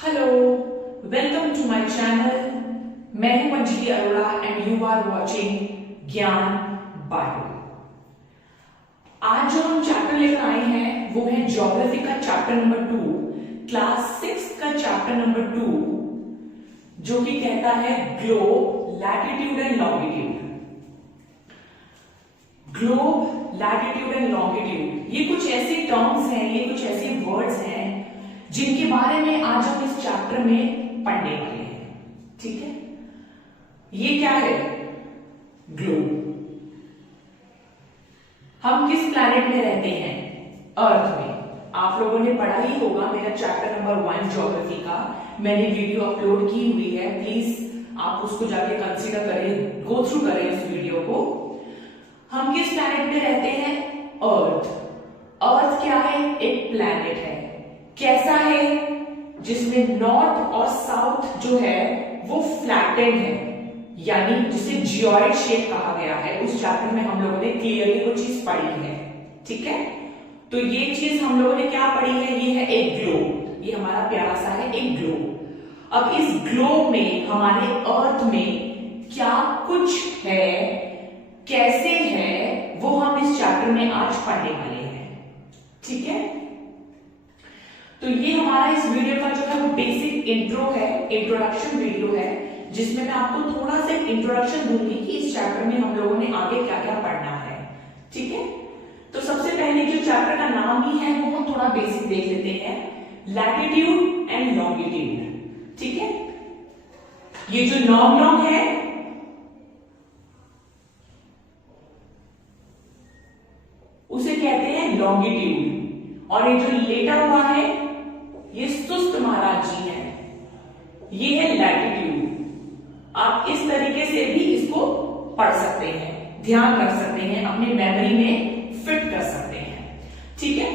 Hello, welcome to my channel. मैं हूं Anjali Arora and you are watching Gyan bio. आज जो हम चैप्टर लेकर आए हैं वो है ज्योग्राफी का चैप्टर नंबर 2, क्लास 6 का चैप्टर नंबर 2, जो कि कहता है globe, latitude and longitude. Globe, latitude and longitude, ये कुछ ऐसे टर्म्स हैं, ये कुछ ऐसे वर्ड्स हैं जिनके बारे में आज हम इस चैप्टर में पढ़ने वाले हैं। ठीक है, ये क्या है? ग्लोब। हम किस प्लैनेट में रहते हैं? अर्थ में। आप लोगों ने पढ़ा ही होगा, मेरा चैप्टर नंबर 1 ज्योग्राफी का मैंने वीडियो अपलोड की हुई है, प्लीज आप उसको जाके कंसीडर करें, गो थ्रू करें उस वीडियो को। हम किस प्लैनेट में रहते हैं? अर्थ। अर्थ क्या है? एक प्लैनेट है। कैसा है? जिसमें नॉर्थ और साउथ जो है वो फ्लैटेड है, यानी जिसे जियोइड शेप कहा गया है। उस चैप्टर में हम लोगों ने क्लियरली वो चीज पढ़ी है। ठीक है, तो ये चीज हम लोगों ने क्या पढ़ी है? ये है एक ग्लोब। ये हमारा प्यारा सा है एक ग्लोब। अब इस ग्लोब में, हमारे अर्थ में क्या कुछ है, कैसे है, वो हम इस चैप्टर में आज पढ़ने वाले हैं। ठीक है, तो ये हमारा इस वीडियो का जो है वो बेसिक इंट्रो है, इंट्रोडक्शन वीडियो है, जिसमें मैं आपको थोड़ा सा इंट्रोडक्शन दूंगी कि इस चैप्टर में हम लोगों ने आगे क्या क्या पढ़ना है। ठीक है, तो सबसे पहले जो चैप्टर का नाम ही है वो हम थोड़ा बेसिक देख लेते हैं, लैटिट्यूड एंड लॉन्गिट्यूड। ठीक है, ये जो लॉन्ग है उसे कहते हैं लॉन्गिट्यूड, और ये जो लेटा हुआ है ये सुस्त महाराज जी है, ये है लैटिट्यूड। आप इस तरीके से भी इसको पढ़ सकते हैं, ध्यान रख सकते हैं, अपनी मेमोरी में फिट कर सकते हैं। ठीक है,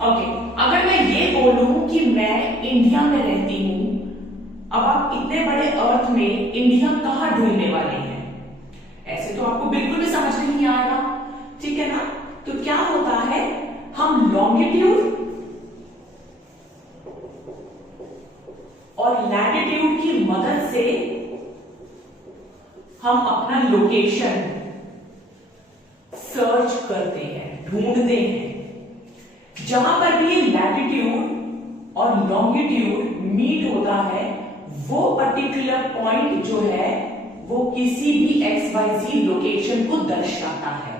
ओके। अगर मैं ये बोलूं कि मैं इंडिया में रहती हूं, अब आप इतने बड़े अर्थ में इंडिया कहां ढूंढने वाले हैं? ऐसे तो आपको बिल्कुल भी समझ नहीं आएगा। ठीक है ना, तो क्या होता है, हम लॉन्गिट्यूड और लैटिट्यूड की मदद से हम अपना लोकेशन सर्च करते हैं, ढूंढते हैं। जहां पर भी ये लैटिट्यूड और लॉन्गिट्यूड मीट होता है, वो पर्टिकुलर पॉइंट जो है वो किसी भी XYZ लोकेशन को दर्शाता है।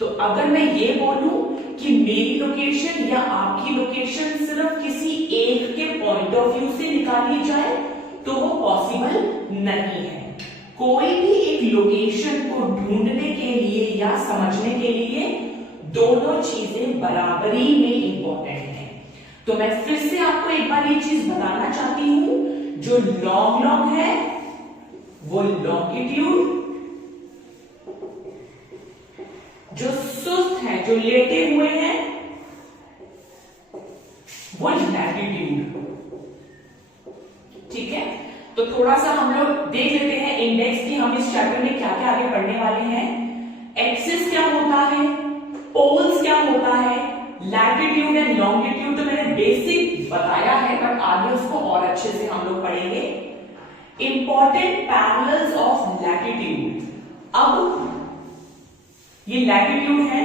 तो अगर मैं ये बोलूं कि मेरी लोकेशन या आपकी लोकेशन सिर्फ किसी एक के पॉइंट ऑफ व्यू से निकाली जाए तो वो पॉसिबल नहीं है। कोई भी एक लोकेशन को ढूंढने के लिए या समझने के लिए दोनों चीजें बराबरी में इंपॉर्टेंट हैं। तो मैं फिर से आपको एक बार ये चीज बताना चाहती हूं, जो लॉन्ग है वो लॉन्गिट्यूड, जो सुस्त है, जो लेटे हुए हैं, वो लैटिट्यूड। ठीक है, तो थोड़ा सा हम लोग देख लेते हैं इंडेक्स की, हम इस चैप्टर में क्या क्या आगे पढ़ने वाले हैं। एक्सिस क्या होता है, पोल्स क्या होता है, लैटिट्यूड एंड लॉन्गिट्यूड तो मैंने बेसिक बताया है, बट आगे उसको और अच्छे से हम लोग पढ़ेंगे। Important parallels of latitude. अब ये लैटिट्यूड है,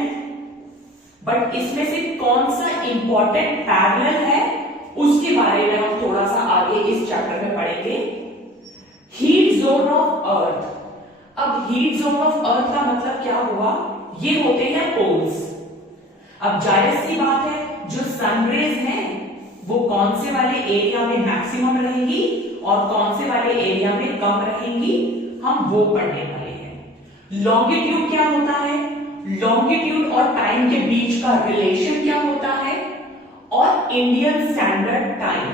बट इसमें से कौन सा इंपॉर्टेंट पैरेलल है उसके बारे में हम थोड़ा सा आगे इस चैप्टर में पढ़ेंगे। Heat zone of earth. अब हीट जोन ऑफ अर्थ का मतलब क्या हुआ? ये होते हैं पोल्स। अब जायज सी बात है, जो सनरेज हैं वो कौन से वाले एरिया में मैक्सिमम रहेंगी और कौन से वाले एरिया में कम रहेंगी, हम वो पढ़ने वाले हैं। लॉन्गिट्यूड क्या होता है, लॉन्गिट्यूड और टाइम के बीच का रिलेशन क्या होता है, और इंडियन स्टैंडर्ड टाइम,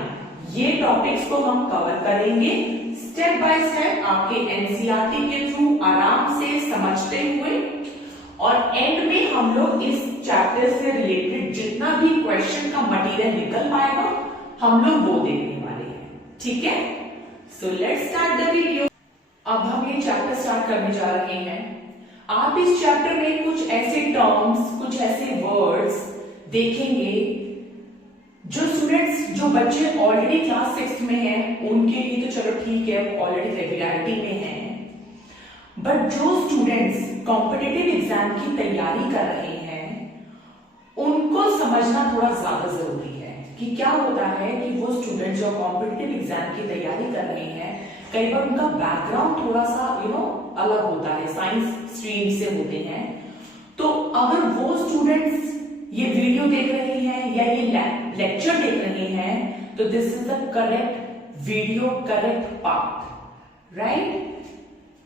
ये टॉपिक्स को हम कवर करेंगे स्टेप बाय स्टेप, आपके एनसीईआरटी के थ्रू आराम से समझते हुए, और एंड में हम लोग इस चैप्टर से रिलेटेड जितना भी क्वेश्चन का मटेरियल निकल पाएगा हम लोग वो देखने वाले हैं। ठीक है, so let's start the video. अब हम ये चैप्टर स्टार्ट करने जा रहे हैं। आप इस चैप्टर में कुछ ऐसे टर्म्स, कुछ ऐसे वर्ड्स देखेंगे जो स्टूडेंट्स, जो बच्चे ऑलरेडी क्लास 6 में हैं उनके लिए तो चलो ठीक है, ऑलरेडी रेगुलरिटी में हैं, बट जो स्टूडेंट्स कॉम्पिटिटिव एग्जाम की तैयारी कर रहे हैं उनको समझना थोड़ा ज्यादा जरूरी है कि क्या होता है कि वो स्टूडेंट जो कॉम्पिटिटिव एग्जाम की तैयारी कर रहे हैं, कई बार उनका बैकग्राउंड थोड़ा सा अलग होता है, साइंस स्ट्रीम से होते हैं। तो अगर वो स्टूडेंट्स ये वीडियो देख रहे हैं या ये लेक्चर देख रहे हैं, तो this is the correct video, correct path, right.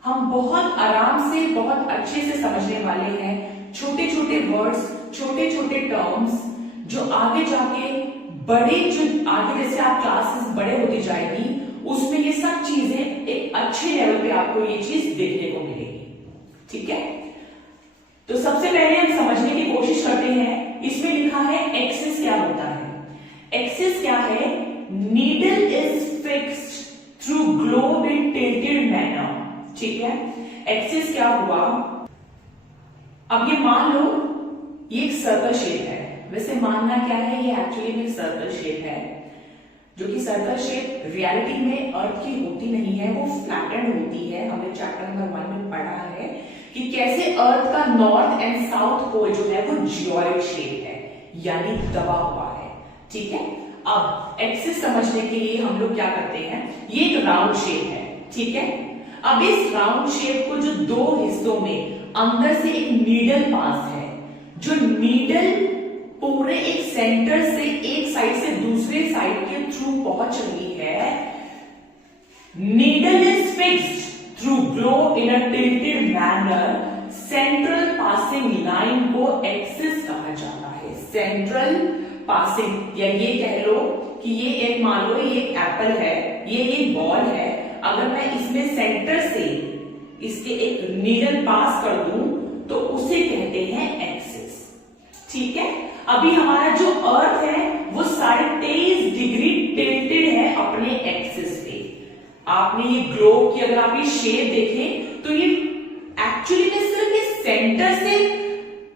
हम बहुत आराम से, बहुत अच्छे से समझने वाले हैं छोटे छोटे वर्ड्स, छोटे छोटे टर्म्स, जो आगे जाके बड़े, जो आगे जैसे आप क्लासेस बड़े होती जाएगी उसमें ये सब चीजें एक अच्छे लेवल पे आपको ये चीज देखने को मिलेगी, ठीक है। तो सबसे पहले हम समझने की कोशिश करते हैं। इसमें लिखा है एक्सिस क्या होता है। एक्सिस क्या है? Needle is fixed through globe in tilted manner, ठीक है। एक्सिस क्या हुआ? अब ये मान लो ये एक सर्कल शेप है, वैसे मानना क्या है, ये एक्चुअली में सर्कल शेप है, जो कि सर्कल शेप रियलिटी में अर्थ की होती नहीं है, वो फ्लैटेंड होती है। हमने चैप्टर नंबर 1 में पढ़ा है कि कैसे अर्थ का नॉर्थ एंड साउथ पोल जो है वो जियोइड शेप है, यानी दबा हुआ है, ठीक है। अब एक्सिस समझने के लिए हम लोग क्या करते हैं, ये एक राउंड शेप है, ठीक है। अब इस राउंड शेप को जो दो हिस्सों में अंदर से एक नीडल पास है, जो नीडल पूरे एक सेंटर से एक साइड से दूसरे साइड के थ्रू पहुंच रही है। Needle is fixed through globe in a tilted manner. Central passing line को एक्सिस कहा जाता है। सेंट्रल पासिंग, या ये कह लो कि ये एक, मान लो ये एक एप्पल है, ये एक बॉल है, अगर मैं इसमें सेंटर से इसके एक नीडल पास कर दूं तो उसे कहते हैं एक्सिस, ठीक है। अभी हमारा जो अर्थ है वो 23.5 डिग्री टिल्टेड है अपने एक्सिस पे। आपने ये ग्लोब की अगर आप ये शेप देखें तो ये एक्चुअली में सिर्फ ये सेंटर से,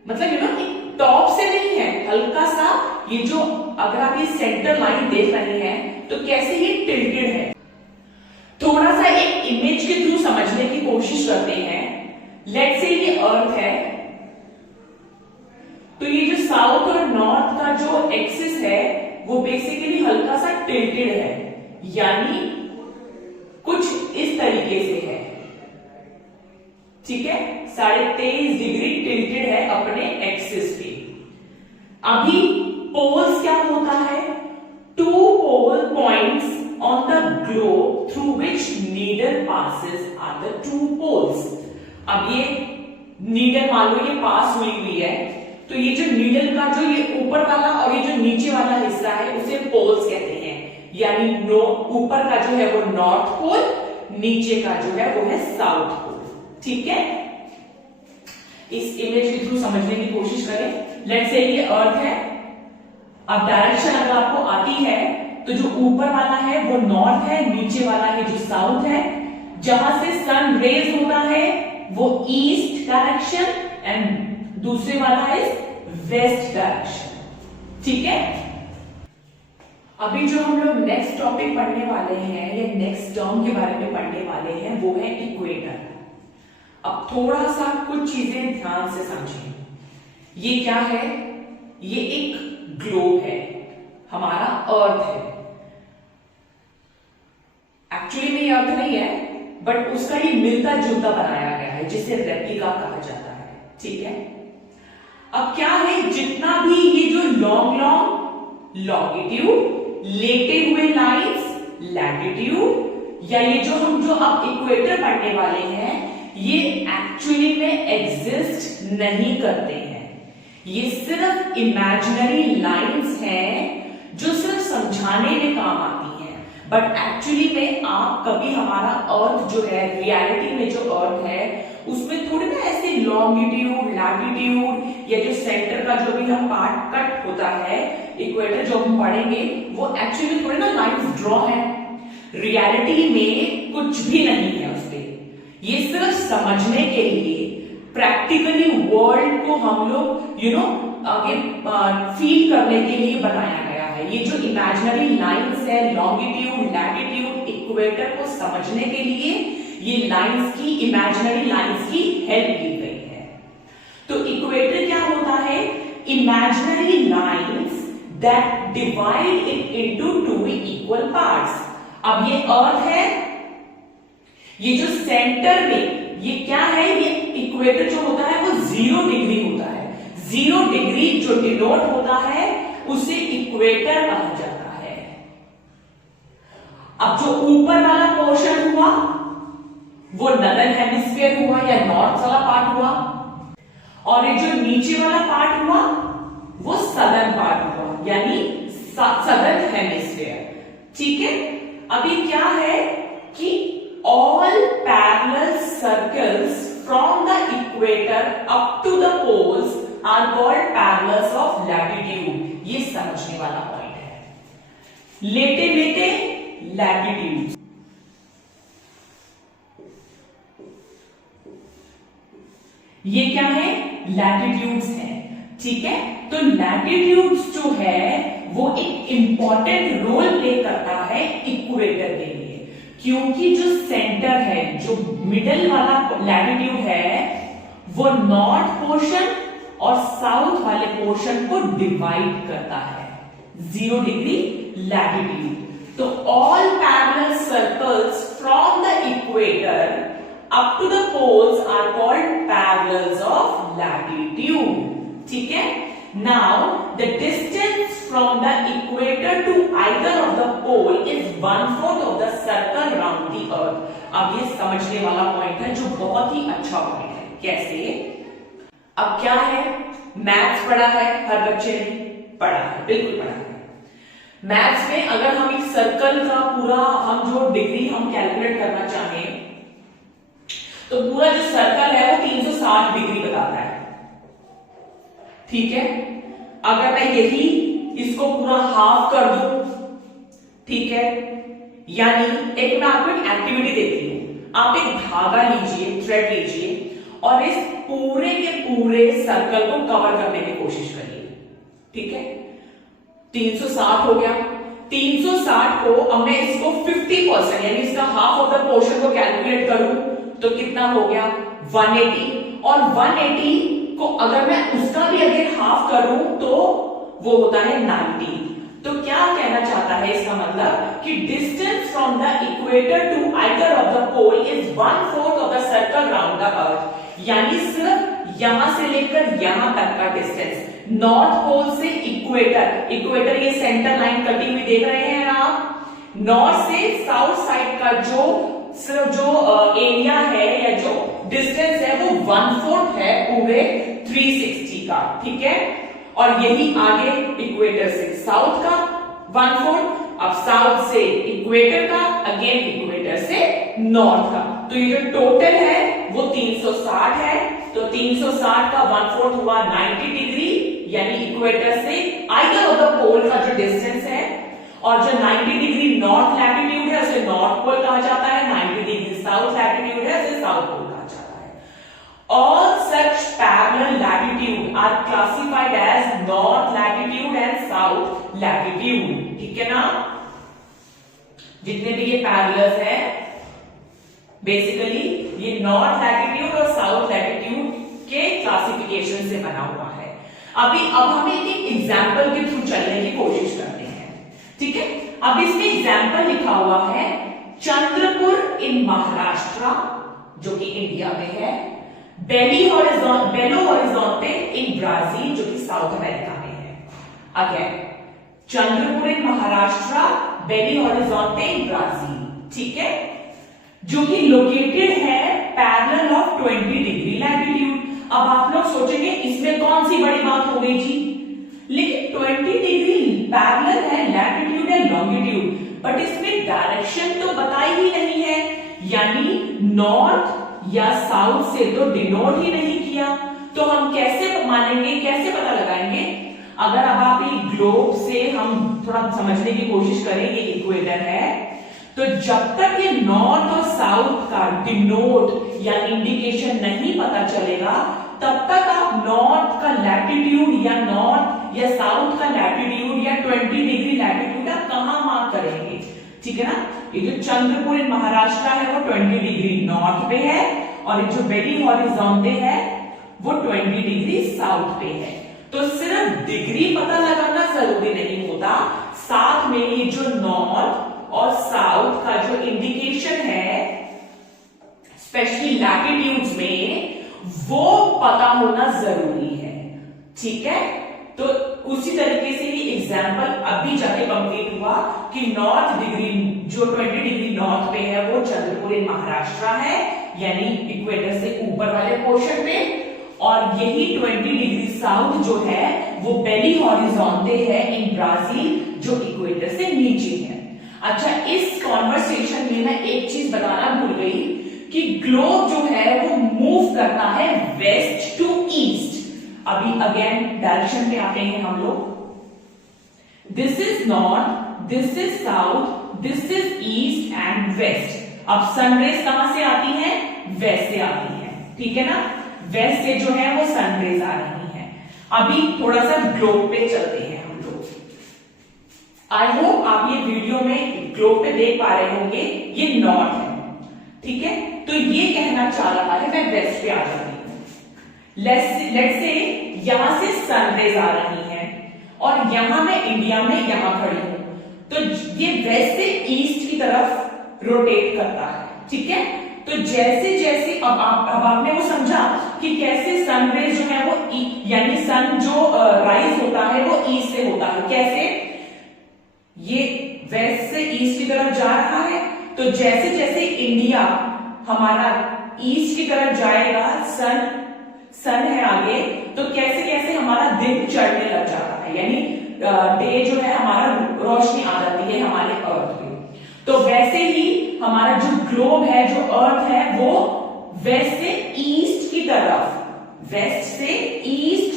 मतलब टॉप से नहीं है, हल्का सा ये जो, अगर आप ये सेंटर लाइन देख रहे हैं तो कैसे ये टिल्टेड है। थोड़ा सा एक इमेज के थ्रू समझने की कोशिश करते हैं। लेट्स से ये अर्थ है, तो ये जो साउथ और नॉर्थ का जो एक्सिस है वो बेसिकली हल्का सा टिल्टेड है, यानी कुछ इस तरीके से है, ठीक है। 23.5 डिग्री टिल्टेड है अपने एक्सिस पे। अभी पोल्स क्या होता है? 2 पोल points on the globe through which needle passes are the 2 poles। अब ये नीडल मान लो ये पास हुई है, तो ये जो नीडल का जो ये ऊपर वाला और ये जो नीचे वाला हिस्सा है उसे पोल्स कहते हैं, यानी ऊपर का जो है वो नॉर्थ पोल, नीचे का जो है वो है साउथ पोल, ठीक है। इस इमेज के थ्रू समझने की कोशिश करें। लेट्स से ये अर्थ है। अब डायरेक्शन अगर आपको आती है तो जो ऊपर वाला है वो नॉर्थ है, नीचे वाला है जो साउथ है। जहां से सन रेज होता है वो ईस्ट डायरेक्शन एंड दूसरे वाला है वेस्ट डायरेक्शन, ठीक है। अभी जो हम लोग नेक्स्ट टॉपिक पढ़ने वाले हैं या नेक्स्ट टर्म के बारे में पढ़ने वाले हैं वो है इक्वेटर। अब थोड़ा सा कुछ चीजें ध्यान से समझें। ये क्या है? ये एक ग्लोब है, हमारा अर्थ है। एक्चुअली में ये अर्थ नहीं है, बट उसका ये मिलता जुलता बनाया गया है जिसे रेप्लिका कहा जाता है, ठीक है। अब क्या है, जितना भी ये जो लॉन्ग लॉन्गिट्यूड, लेटे हुए लाइंस लैटिट्यूड, या ये जो हम जो अब इक्वेटर पढ़ने वाले हैं, ये एक्चुअली में एग्जिस्ट नहीं करते हैं। ये सिर्फ इमेजिनरी लाइंस हैं जो सिर्फ समझाने में काम आती हैं, बट एक्चुअली में आप कभी हमारा अर्थ जो है, रियलिटी में जो अर्थ है उसमें थोड़ी ना ऐसे लॉन्गिट्यूड, लैटिट्यूड या जो सेंटर का जो भी हम पार्ट कट होता है, इक्वेटर जो हम पढ़ेंगे वो एक्चुअली थोड़ी ना लाइंस ड्रॉ है। रियलिटी में कुछ भी नहीं है उसपे। ये सिर्फ समझने के लिए, प्रैक्टिकली वर्ल्ड को हम लोग आगे फील करने के लिए बनाया गया है। ये जो इमेजिनरी लाइंस है, लॉन्गिट्यूड, लैटिट्यूड, इक्वेटर को समझने के लिए ये लाइंस की, इमेजिनरी लाइंस की हेल्प ली गई है। तो इक्वेटर क्या होता है? Imaginary lines that divide it into two equal parts. अब ये अर्थ है, ये जो सेंटर में ये क्या है, ये इक्वेटर जो होता है वो 0 डिग्री होता है। 0 डिग्री जो डिनोट होता है उसे इक्वेटर कहा जाता है। अब जो ऊपर वाला पोर्शन हुआ वो नदर्न हेमिस्फीयर हुआ या नॉर्थ वाला पार्ट हुआ, और ये जो नीचे वाला पार्ट हुआ वो सदर्न पार्ट हुआ, यानी सदर्न हेमिस्फीयर। ठीक है, अभी क्या है कि all parallel circles from the equator up to the poles are called parallels of latitude। ये समझने वाला पॉइंट है। लेटे लेटे लैटिट्यूड, ये क्या है? लैटिट्यूड्स है। ठीक है, तो लैटिट्यूड्स जो है वो एक इंपॉर्टेंट रोल प्ले करता है इक्वेटर के लिए, क्योंकि जो सेंटर है, जो मिडल वाला लैटिट्यूड है, वो नॉर्थ पोर्शन और साउथ वाले पोर्शन को डिवाइड करता है। 0 डिग्री लैटिट्यूड। तो all parallel circles from the equator up to the poles are called parallels of latitude. ठीक है, now the distance from the equator to either of the pole is 1/4 of the circle round the earth. अब ये समझने वाला point है जो बहुत ही अच्छा पॉइंट है। कैसे? अब क्या है, मैथ्स पढ़ा है, हर बच्चे ने पढ़ा है, बिल्कुल पढ़ा है। मैथ्स में अगर हम एक सर्कल का पूरा हम जो डिग्री हम कैलकुलेट करना चाहें तो पूरा जो सर्कल है वो 360 डिग्री बताता है। ठीक है, अगर मैं यही इसको पूरा हाफ कर दूं, ठीक है, यानी एक मैं आपको एक एक्टिविटी देती हूं। आप एक धागा लीजिए, थ्रेड लीजिए और इस पूरे के पूरे सर्कल को कवर करने की कोशिश करिए। ठीक है, 360 हो गया। 360 को अब मैं इसको 50% यानी इसका हाफ ऑफ द पोर्शन को कैलकुलेट करूं तो कितना हो गया? 180। और 180 को अगर मैं उसका भी अगर हाफ करूं तो वो होता है 90। तो क्या कहना चाहता है इसका मतलब कि distance from the equator to either of the pole is 1/4 of the circle round the earth. यानी सिर्फ यहां से लेकर यहां तक का डिस्टेंस, नॉर्थ पोल से इक्वेटर, इक्वेटर ये सेंटर लाइन कटी हुई देख रहे हैं आप, नॉर्थ से साउथ साइड का जो सिर्फ जो एरिया है या जो डिस्टेंस है वो 1/4 है पूरे 360 का। ठीक है, और यही आगे इक्वेटर से साउथ का 1/4, अब साउथ से इक्वेटर का, अगेन इक्वेटर से नॉर्थ का। तो ये जो टोटल है वो 360 है। तो 360 का 1/4 हुआ 90 डिग्री, यानी इक्वेटर से आइदर ऑफ द पोल का जो डिस्टेंस है, और जो 90 डिग्री नॉर्थ लैटिट्यूड है उसे नॉर्थ पोल कहा जाता है, 90 डिग्री साउथ लैटिट्यूड है उसे साउथ पोल कहा जाता है। All such parallel latitude are classified as north latitude and south latitude। ठीक है ना, जितने भी ये पैरेलल्स है बेसिकली ये नॉर्थ लैटिट्यूड और साउथ लैटिट्यूड के क्लासिफिकेशन से बना हुआ है। अब हम एक एग्जाम्पल के थ्रू चलने की कोशिश करते हैं। ठीक है, अब इसमें एग्जाम्पल लिखा हुआ है चंद्रपुर इन महाराष्ट्र, जो कि इंडिया में है, बेलो हॉरिजोंटे इन ब्राजील, जो कि साउथ अमेरिका में है। Again Chandrapur in Maharashtra, Belo Horizonte in Brazil. ठीक है, जो कि लोकेटेड है पैरेलल ऑफ 20 डिग्री लैटिट्यूड। अब आप लोग सोचेंगे इसमें कौन सी बड़ी बात हो गई जी, लेकिन 20 डिग्री पैरेलल है लैटिट्यूड एंड लॉन्गिट्यूड, बट इसमें डायरेक्शन तो बताई ही नहीं है, यानी नॉर्थ या साउथ से तो डिनोट ही नहीं किया। तो हम कैसे मानेंगे, कैसे पता लगाएंगे? अगर अब आप एक ग्लोब से हम थोड़ा समझने की कोशिश करें, ये इक्वेटर है, तो जब तक ये नॉर्थ और साउथ का डिनोट या इंडिकेशन नहीं पता चलेगा तब तक आप नॉर्थ का लैटिट्यूड या नॉर्थ या साउथ का लैटिट्यूड लैटिट्यूड या 20 डिग्री लैटिट्यूड आप कहां मार्क करेंगे, ठीक है ना। ये जो चंद्रपुर इन महाराष्ट्र है वो 20 डिग्री नॉर्थ पे है, और ये जो बेली हॉरिजॉन्टे है वो 20 डिग्री साउथ पे है। तो सिर्फ डिग्री पता लगाना जरूरी नहीं होता, साथ में ये जो नॉर्थ और साउथ का जो इंडिकेशन है स्पेशली लैटिट्यूड्स में, वो पता होना जरूरी है, ठीक है। तो उसी तरीके से ही एग्जाम्पल अभी जाके कंप्लीट हुआ कि नॉर्थ डिग्री जो 20 डिग्री नॉर्थ पे है वो चंद्रपुर इन महाराष्ट्र है, यानी इक्वेटर से ऊपर वाले पोर्शन में, और यही 20 डिग्री साउथ जो है वो बेली हॉरिजॉन्टे है इन ब्राजील, जो इक्वेटर से नीचे है। अच्छा, इस कॉन्वर्सेशन में मैं एक चीज बताना भूल गई कि ग्लोब जो है वो मूव करता है वेस्ट टू ईस्ट। अभी अगेन डायरेक्शन पे आते हैं हम लोग। This is north, this is south, this is east and west. अब सनरेज कहां से आती है? वेस्ट से आती है, ठीक है ना। वेस्ट से जो है वो सनरेज आ रही है। अभी थोड़ा सा ग्लोब पे चलते हैं हम लोग। आई होप आप ये वीडियो में ग्लोब पे देख पा रहे होंगे, ये नॉर्थ है, ठीक है। तो ये कहना चाह रहा है, मैं वेस्ट पे आ जाती हूं। लेट्स से यहां से सनरेज आ रही है और यहां मैं इंडिया में यहां खड़ी हूं, तो ये वेस्ट से ईस्ट की तरफ रोटेट करता है, ठीक है। तो जैसे जैसे अब आपने वो समझा कि कैसे सनरेज जो है वो यानी सन जो राइज होता है वो ईस्ट से होता है। कैसे? ये वेस्ट से ईस्ट की तरफ जा रहा है, तो जैसे जैसे इंडिया हमारा ईस्ट की तरफ जाएगा, सन है आगे, तो कैसे कैसे हमारा दिन चढ़ने लग जाता है, यानी डे जो है हमारा रोशनी आ जाती है हमारे अर्थ पे। तो वैसे ही हमारा जो ग्लोब है, जो अर्थ है, वो वेस्ट से ईस्ट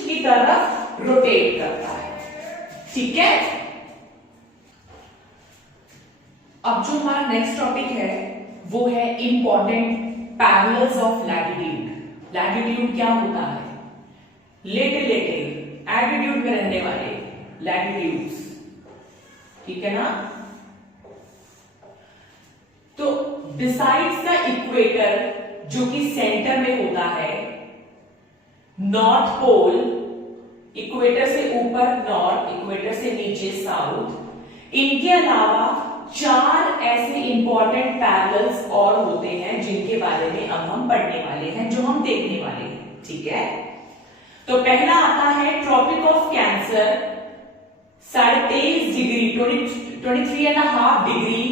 की तरफ रोटेट करता है, ठीक है। अब जो हमारा नेक्स्ट टॉपिक है वो है important parallels of latitude. Latitude क्या होता है? लेटे एटीट्यूड में रहने वाले लैटिट्यूड्स, ठीक है ना। तो बिसाइड्स द इक्वेटर जो कि सेंटर में होता है, नॉर्थ पोल, इक्वेटर से ऊपर नॉर्थ, इक्वेटर से नीचे साउथ, इनके अलावा 4 ऐसे इंपॉर्टेंट पैरेलल्स और होते हैं जिनके बारे में अब हम पढ़ने वाले हैं, जो हम देखने वाले हैं, ठीक है। तो पहला आता है Tropic of Cancer, 23.5 degree 23.5 degree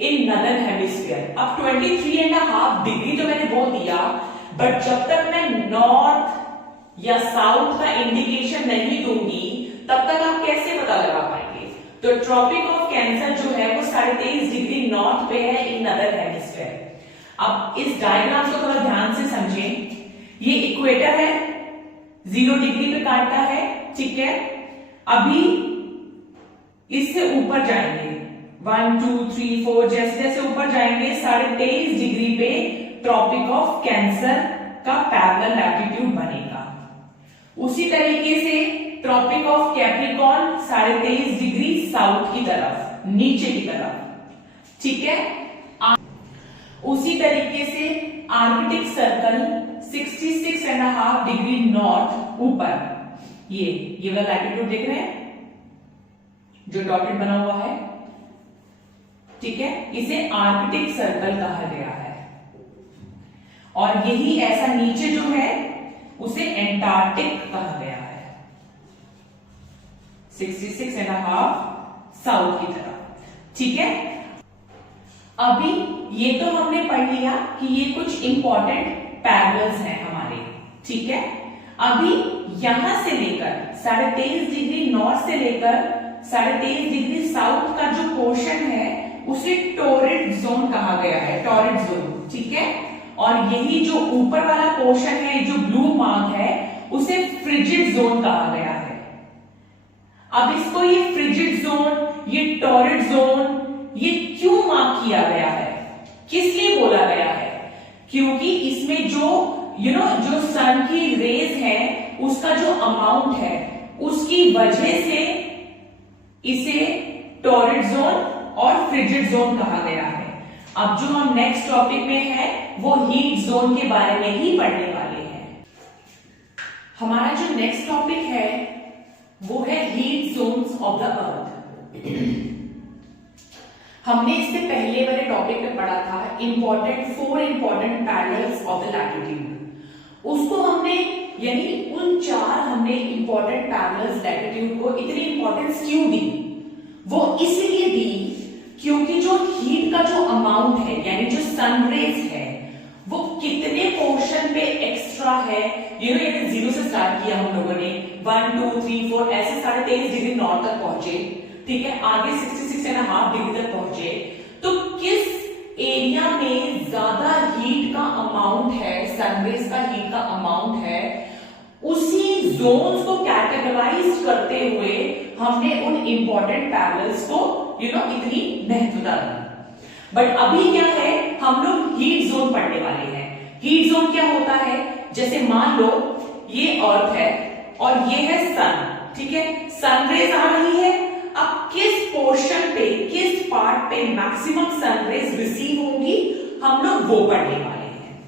in northern hemisphere. अब 23.5 डिग्री तो मैंने बोल दिया, बट जब तक मैं नॉर्थ या साउथ का इंडिकेशन नहीं दूंगी तब तक आप कैसे पता लगा पाएंगे। तो ट्रॉपिक ऑफ कैंसर जो है वो 23.5 डिग्री नॉर्थ पे है इन नदर्न हेमिस्फीयर। अब इस डायग्राम को थोड़ा ध्यान से समझें। ये इक्वेटर है, 0 डिग्री पे काटता है, ठीक है। अभी इससे ऊपर जाएंगे, 1 2 3 4, जैसे जैसे ऊपर जाएंगे 23.5 डिग्री पे ट्रॉपिक ऑफ कैंसर का पैरेलल लैटिट्यूड बनेगा। उसी तरीके से Tropic of Capricorn 23.5 degree south की तरफ, नीचे की तरफ, ठीक है। उसी तरीके से आर्कटिक सर्कल 66.5 डिग्री नॉर्थ ऊपर, ये वाला लैटिट्यूड देख रहे हैं जो डॉटेड बना हुआ है, ठीक है। इसे आर्कटिक सर्कल कहा गया है। और यही ऐसा नीचे जो है उसे एंटार्क्टिक कहा गया है, 66.5 साउथ की तरफ, ठीक है। अभी ये तो हमने पढ़ लिया कि ये कुछ इंपॉर्टेंट पैरेलल्स हैं हमारे, ठीक है। अभी यहां से लेकर 23.5 डिग्री नॉर्थ से लेकर 23.5 डिग्री साउथ का जो पोर्शन है उसे टॉरिड जोन कहा गया है, टॉरिड जोन, ठीक है। और यही जो ऊपर वाला पोर्शन है, जो ब्लू मार्क है, उसे फ्रिजिड जोन कहा गया है। अब इसको ये फ्रिजिड जोन, ये टॉरिड जोन, ये क्यों मार्क किया गया है, किस लिए बोला गया है? क्योंकि इसमें जो जो सन की रेज है उसका जो अमाउंट है उसकी वजह से इसे टॉरिड जोन और फ्रिजिड जोन कहा गया है। अब जो हम नेक्स्ट टॉपिक में है वो हीट जोन के बारे में ही पढ़ने वाले हैं। हमारा जो नेक्स्ट टॉपिक है वो है हीट जोन्स ऑफ द अर्थ। हमने इससे पहले वाले टॉपिक में पढ़ा था four important parallels of the latitude. उसको हमने यानी उन चार हमने इंपॉर्टेंट पैरेलल्स लैटिट्यूड को इतनी इंपॉर्टेंस क्यों दी? वो इसलिए दी क्योंकि जो हीट का जो अमाउंट है यानी जो सनरेज है वो कितने पोर्शन पे एक्स्ट्रा है, यानी 0 से स्टार्ट किया हम लोगों ने 1 2 3 4 ऐसे 23.5 डिग्री नॉर्थ तक पहुंचे, ठीक है, आगे 66.5 डिग्री तक पहुंचे। तो किस एरिया में ज्यादा हीट का अमाउंट है, सनरेज का हीट का अमाउंट है, उसी जोन्स को कैटेगराइज करते हुए हमने उन इंपॉर्टेंट पैरेलल्स को इतनी महत्वता दी। बट अभी क्या है, हम लोग हीट जोन पढ़ने वाले हैं। हीट जोन क्या होता है? जैसे मान लो ये अर्थ है और ये है सन, ठीक है, सनरेज आ रही है। अब किस पोर्शन पे, किस पार्ट पे मैक्सिमम सनरेज रिसीव होंगी, हम लोग वो पढ़ने वाले हैं,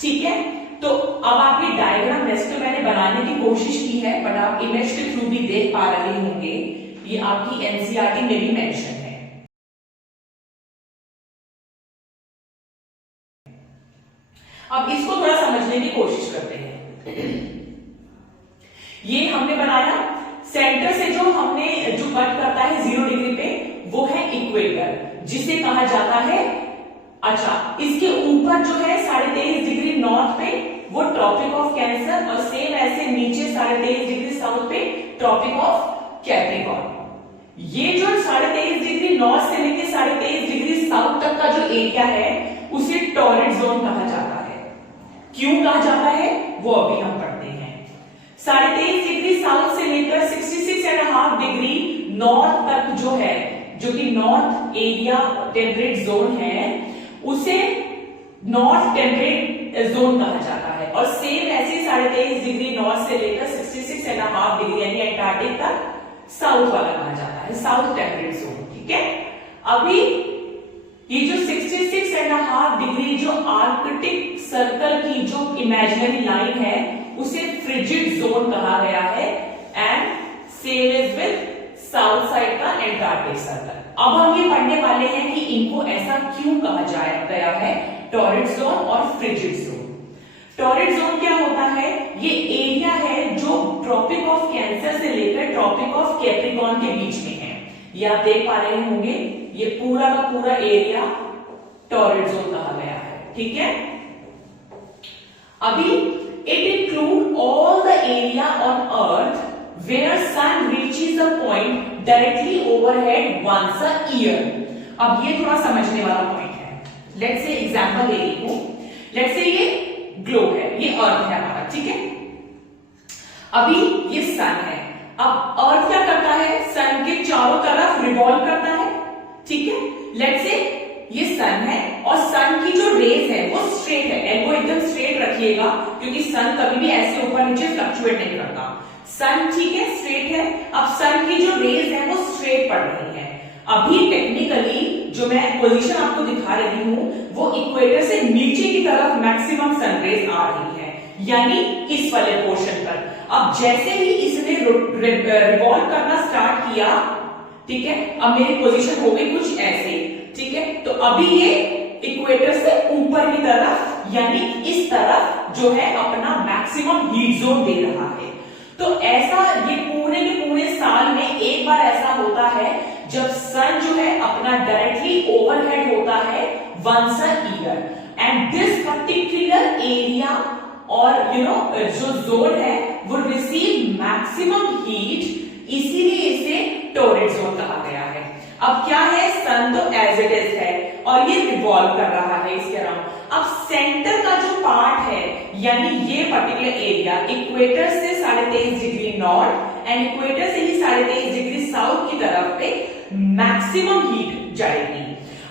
ठीक है। तो अब आप ये डायग्राम वैसे तो मैंने बनाने की कोशिश की है, बट आप इमेज के थ्रू भी देख पा रहे होंगे, ये आपकी एनसीईआरटी में भी मेंशन है। अब इसको थोड़ा समझने की कोशिश करते हैं। ये हमने बनाया, सेंटर से जो कट करता है 0 डिग्री पे वो है इक्वेटर, जिसे कहा जाता है, अच्छा, इसके ऊपर जो है 23.5 डिग्री नॉर्थ पे वो ट्रॉपिक ऑफ कैंसर, और सेम ऐसे नीचे 23.5 डिग्री साउथ पे ट्रॉपिक ऑफ कैप्रिकॉर्न। ये जो 23.5 डिग्री नॉर्थ से लेकर 23.5 डिग्री साउथ तक का जो एरिया है उसे टॉरिड जोन कहा जाता है। क्यों कहा जाता है वो अभी हम पढ़ते हैं। 23.5 डिग्री साउथ से लेकर 66.5 डिग्री नॉर्थ तक जो है, जो कि नॉर्थ एरिया टेम्परेट जोन है, उसे नॉर्थ टेम्परेट जोन कहा जाता है। और सेम ऐसे 23.5 डिग्री नॉर्थ से लेकर 66.5 डिग्री यानी अंटार्कटिक तक साउथ वाला कहा जाता है, साउथ टेम्परेट जोन, ठीक है। अभी ये जो 66.5 डिग्री जो आर्कटिक सर्कल की जो इमेजिनरी लाइन है उसे फ्रिजिड जोन कहा गया है, and same is with south side का एंटार्कटिक सर्कल। अब हम ये पढ़ने वाले हैं कि इनको ऐसा क्यों कहा गया है, टॉरिड जोन और फ्रिजिड जोन। टॉरिड जोन क्या होता है? ये एरिया है जो ट्रॉपिक ऑफ कैंसर से लेकर ट्रॉपिक ऑफ कैप्रिकॉर्न के बीच में है। ये आप देख पा रहे होंगे, ये पूरा का पूरा एरिया टॉरिड जोन कहा गया है, ठीक है। अभी it include all the area on earth where sun reaches a point directly overhead once a year। अब ये थोड़ा समझने वाला पॉइंट है। लेट्स से एग्जांपल दे रही हूं, लेट्स से ये ग्लोब है, ये अर्थ है हमारा, ठीक है। अभी ये सन है, अब अर्थ क्या करता है? सन के चारों तरफ रिवॉल्व करता है, ठीक है। लेट्स से ये सन है और सन की जो रेज है वो स्ट्रेट है, एल्बो एकदम स्ट्रेट रखिएगा क्योंकि सन कभी भी ऐसे ऊपर नीचे फ्लक्चुएट नहीं करता। सन, ठीक है, स्ट्रेट है। अब सन की जो रेज है वो स्ट्रेट पड़ रही है। अभी टेक्निकली जो मैं पोजीशन आपको दिखा रही हूं वो इक्वेटर से नीचे की तरफ मैक्सिमम सन रेज आ रही है, यानी इस वाले पोर्शन पर। अब जैसे ही इसने रिवॉल्व करना स्टार्ट किया, ठीक है, अब मेरी पोजीशन हो गई कुछ ऐसे, ठीक है। तो अभी ये इक्वेटर से ऊपर की तरफ यानी इस तरफ जो है अपना मैक्सिमम हीट जोन दे रहा है। तो ऐसा ये पूरे के पूरे साल में एक बार ऐसा होता है जब सन जो है अपना डायरेक्टली ओवरहेड होता है once a year, and this particular area और जो जोन है वो रिसीव मैक्सिमम हीट, इसीलिए इसे टॉरिड जोन कहा गया है। अब क्या है, सन तो एज इट इज है और ये रिवॉल्व कर रहा है इसके अराउंड। अब सेंटर का जो पार्ट है यानी ये पर्टिकुलर एरिया इक्वेटर से 23.5 डिग्री नॉर्थ एंड इक्वेटर से ही 23.5 डिग्री साउथ की तरफ पे मैक्सिमम हीट जाएगी।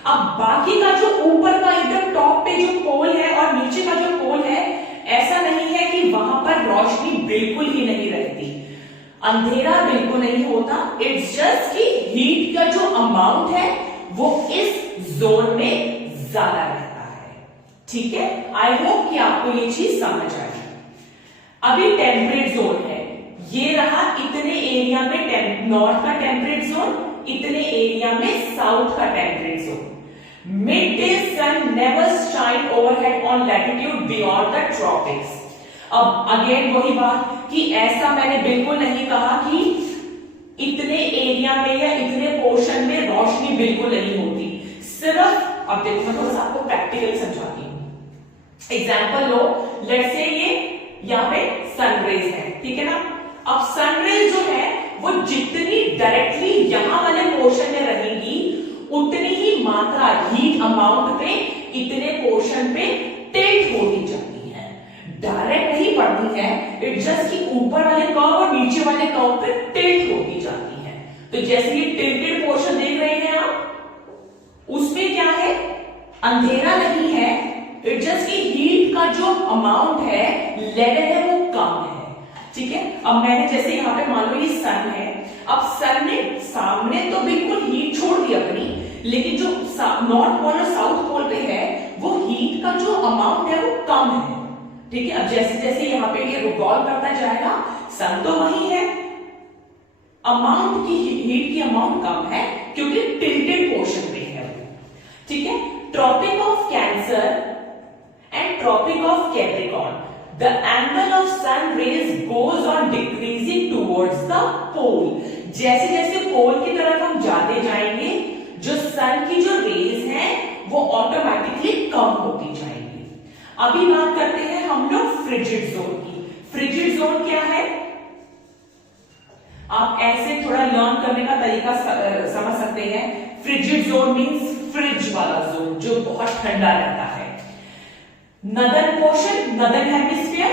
अब बाकी का जो ऊपर का एकदम टॉप पे जो पोल है और नीचे का जो पोल है, ऐसा नहीं है कि वहां पर रोशनी बिल्कुल ही नहीं रहती। अंधेरा बिल्कुल नहीं होता, इट्स जस्ट कि हीट का जो अमाउंट है वो इस जोन में ज्यादा रहता है। ठीक है, आई होप कि आपको ये चीज समझ आई। अभी टेम्परेट जोन है, ये रहा इतने एरिया में नॉर्थ का टेम्परेट जोन, इतने एरिया में साउथ का temperate zone. Midday sun never shine overhead on latitude beyond the tropics. अब अगेन वही बात कि ऐसा मैंने बिल्कुल नहीं कहा कि इतने एरिया में या इतने पोर्शन में रोशनी बिल्कुल नहीं होती, सिर्फ अब देखो मैं थोड़ा सा आपको प्रैक्टिकली समझाती हूं। एग्जाम्पल लो, लेट्स से ये यहाँ पे सनरेज है, ठीक है ना। अब सनरेज जो है वो जितनी डायरेक्टली यहां वाले पोर्शन में रहेगी उतनी ही मात्रा हीट अमाउंट पे इतने पोर्शन पे टिल्ट होती जाती है, डायरेक्ट नहीं पड़ती है। इट जस्ट कि ऊपर वाले कर्व और नीचे वाले कर्व पे टिल्ट होती जाती है। तो जैसे ये टिल्टेड पोर्शन देख रहे हैं आप, उसमें क्या है, अंधेरा नहीं है, इट जस्ट कि हीट का जो अमाउंट है, लेवल है, वो कम है। ठीक है, अब मैंने जैसे यहाँ पे मान लो ये सन है, अब सन ने सामने तो बिल्कुल हीट छोड़ दी अपनी, लेकिन जो नॉर्थ पोल और साउथ पोल पे है वो हीट का जो अमाउंट है वो कम है। ठीक है, अब जैसे जैसे यहाँ पे ये रिवॉल्व करता जाएगा, सन तो वही है, अमाउंट की हीट की अमाउंट कम है क्योंकि टिल्टेड पोर्शन पे है। ठीक है, Tropic of Cancer and Tropic of Capricorn, the angle of sun rays goes on decreasing towards the pole. जैसे जैसे पोल की तरफ हम जाते जाएंगे, जो सन की जो रेज हैं वो ऑटोमेटिकली कम होती जाएंगी। अभी बात करते हैं हम लोग फ्रिजिड जोन की। फ्रिजिड जोन क्या है, आप ऐसे थोड़ा लर्न करने का तरीका समझ सकते हैं। फ्रिजिड जोन मींस फ्रिज वाला जोन जो बहुत ठंडा रहता है। Northern portion, northern hemisphere,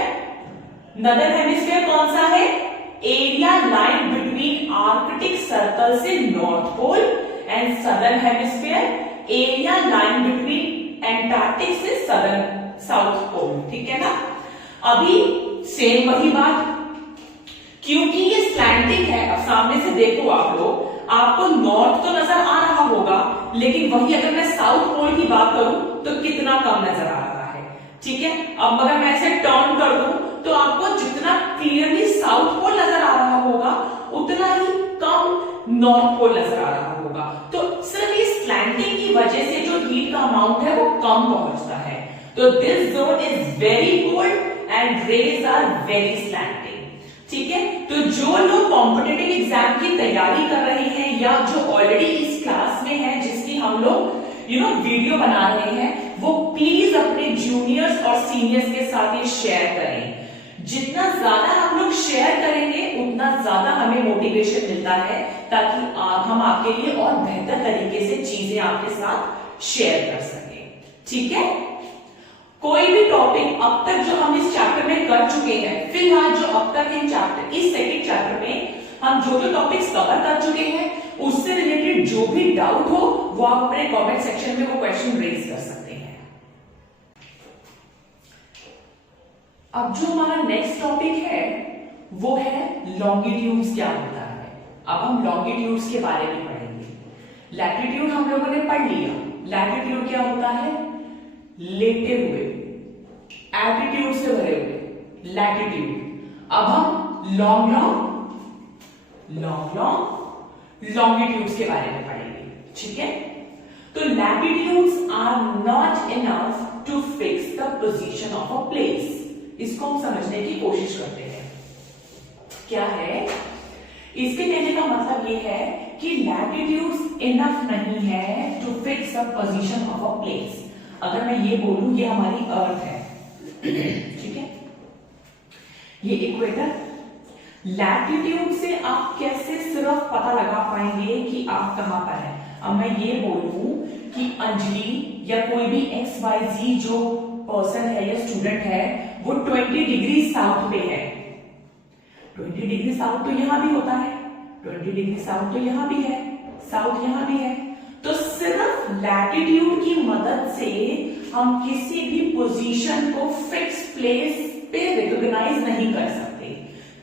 northern hemisphere कौन सा है, area line between Arctic circle से north pole, and southern hemisphere area line between Antarctic से सदर्न साउथ पोल। ठीक है ना। अभी सेम वही बात, क्योंकि ये स्लैंटिंग है, अब सामने से देखो आप लोग, आपको नॉर्थ तो नजर आ रहा होगा, लेकिन वही अगर मैं साउथ पोल की बात करूं तो कितना कम नजर आ रहा है। ठीक है, अब अगर मैं ऐसे टर्न कर दूं तो आपको जितना क्लियरली साउथ पोल नजर आ रहा होगा उतना ही कम नॉर्थ पोल नजर आ रहा होगा। तो सिर्फ इस स्लैंटिंग की वजह से जो हीट का अमाउंट है वो कम पहुंचता है। तो this zone is very cold and rays are very slanting. ठीक है, तो जो लोग कॉम्पिटिटिव एग्जाम की तैयारी कर रहे हैं या जो ऑलरेडी इस क्लास में है जिसकी हम लोग वीडियो बना रहे हैं, वो प्लीज अपने जूनियर्स और सीनियर्स के साथ ये शेयर करें। जितना ज्यादा हम लोग शेयर करेंगे उतना ज्यादा हमें मोटिवेशन मिलता है, ताकि हम आपके लिए और बेहतर तरीके से चीजें आपके साथ शेयर कर सके। ठीक है, कोई भी टॉपिक अब तक जो हम इस चैप्टर में कर चुके हैं, फिलहाल जो अब तक इस सेकंड चैप्टर में हम जो टॉपिक्स कवर कर चुके हैं, उससे रिलेटेड जो भी डाउट हो वो आप अपने कमेंट सेक्शन में वो क्वेश्चन रेज कर सकते हैं। अब जो हमारा नेक्स्ट टॉपिक है वो है लॉन्गिट्यूड्स क्या होता है। अब हम लॉन्गिट्यूड्स के बारे में पढ़ेंगे। लैटिट्यूड हम लोगों ने पढ़ लिया, लैटिट्यूड क्या होता है, लेटे हुए, एल्टीट्यूड से भरे हुए लैटिट्यूड। अब हम लॉन्ग लॉन्गिट्यूड्स के बारे में पढ़ेंगे। ठीक है, तो latitudes are not enough to fix the position of a place. इसको हम समझने की कोशिश करते हैं। क्या है इसके कहने का मतलब ये है कि लैटिट्यूड्स इनफ नहीं है to fix the position of a place. अगर मैं ये बोलूं ये हमारी अर्थ है, ठीक है, ये इक्वेटर, लैटिट्यूड से आप कैसे सिर्फ पता लगा पाएंगे कि आप कहां पर हैं। अब मैं ये बोलूं कि अंजलि या कोई भी XYZ जो पर्सन है या स्टूडेंट है वो 20 डिग्री साउथ पे है। 20 डिग्री साउथ तो यहां भी होता है, 20 डिग्री साउथ तो यहां भी है, साउथ यहां भी है। तो सिर्फ लैटिट्यूड की मदद से हम किसी भी पोजीशन को फिक्स प्लेस पे रिकॉग्नाइज नहीं कर सकते।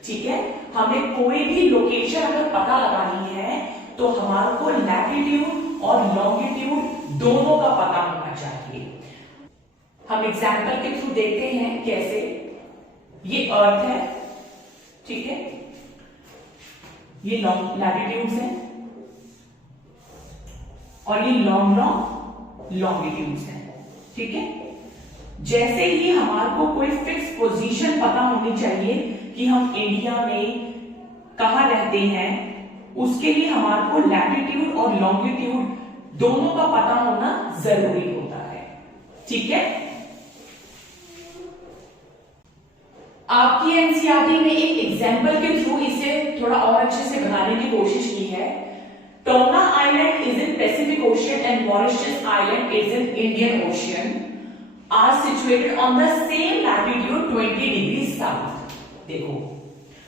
ठीक है, हमें कोई भी लोकेशन अगर पता लगानी है तो हमारे को लैटिट्यूड और लॉन्गिट्यूड दोनों का पता होना चाहिए। हम एग्जाम्पल के थ्रू देखते हैं कैसे। ये अर्थ है, ठीक है, ये लैटिट्यूड्स है और ये लॉन्गिट्यूड्स है, ठीक है। जैसे ही हमारे को कोई फिक्स पोजीशन पता होनी चाहिए कि हम इंडिया में कहां रहते हैं, उसके लिए हमारे को लैटिट्यूड और लॉन्गिट्यूड दोनों का पता होना जरूरी होता है, ठीक है। आपकी एनसीईआरटी में एक एग्जाम्पल के थ्रू इसे थोड़ा और अच्छे से बनाने की कोशिश की है। Tonga island is in Pacific Ocean and Mauritius island is in Indian Ocean are situated on the same latitude 20 degree south. देखो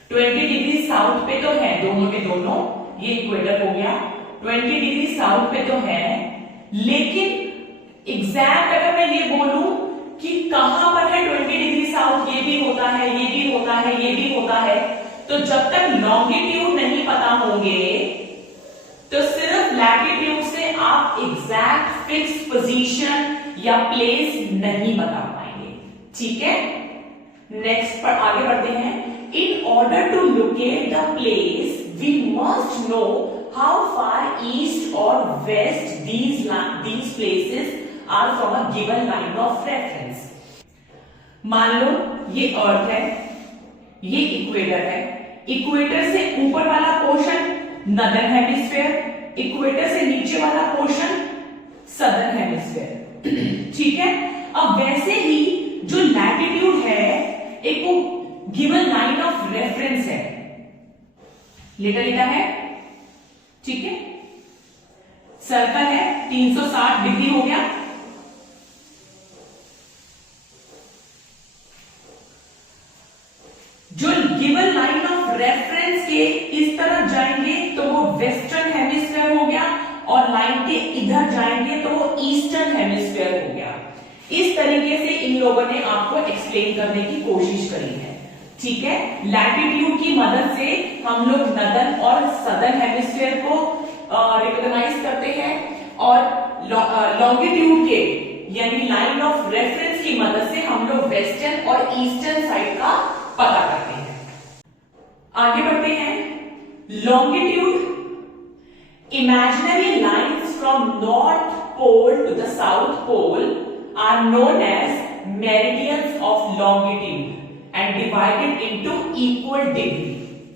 20 डिग्री साउथ पे तो है दोनों के दोनों, ये इक्वेटर हो गया, 20 डिग्री साउथ पे तो है, लेकिन एग्जैक्ट अगर मैं ये बोलूं कि कहां पर है 20 डिग्री साउथ, ये भी होता है, ये भी होता है, ये भी होता है, तो जब तक लॉन्गिट्यूड नहीं पता होंगे तो सिर्फ लैटिट्यूड से आप एग्जैक्ट फिक्स पोजीशन या प्लेस नहीं बता पाएंगे, ठीक है। नेक्स्ट पर आगे बढ़ते हैं। In order to locate the place we must know how far east or west these places are from a given line of reference। मान लो ये अर्थ है, ये इक्वेटर है, इक्वेटर से ऊपर वाला पोर्शन नदर्न हेमिस्फीयर, इक्वेटर से नीचे वाला पोर्शन सदर्न हेमिस्फीयर, ठीक है। अब वैसे ही जो लैटिट्यूड है एक वो गिवन लाइन ऑफ रेफरेंस है, लिखा है, ठीक है। सर्कल है, 360 डिग्री हो गया, जो गिवन लाइन ऑफ रेफरेंस के इस तरफ जाएंगे तो वो वेस्टर्न हेमिस्फीयर हो गया और लाइन के इधर जाएंगे तो वो ईस्टर्न हेमिस्फीयर हो गया। इस तरीके से इन लोगों ने आपको एक्सप्लेन करने की कोशिश करी है, ठीक है। लैटिट्यूड की मदद से हम लोग नदर्न और सदर्न हेमिस्फीयर को रिकॉग्नाइज करते हैं और लॉन्गिट्यूड के यानी लाइन ऑफ रेफरेंस की मदद से हम लोग वेस्टर्न और ईस्टर्न साइड का पता करते हैं। आगे बढ़ते हैं। Longitude, imaginary lines from north pole to the south pole are known as meridians of longitude and divided into equal degree.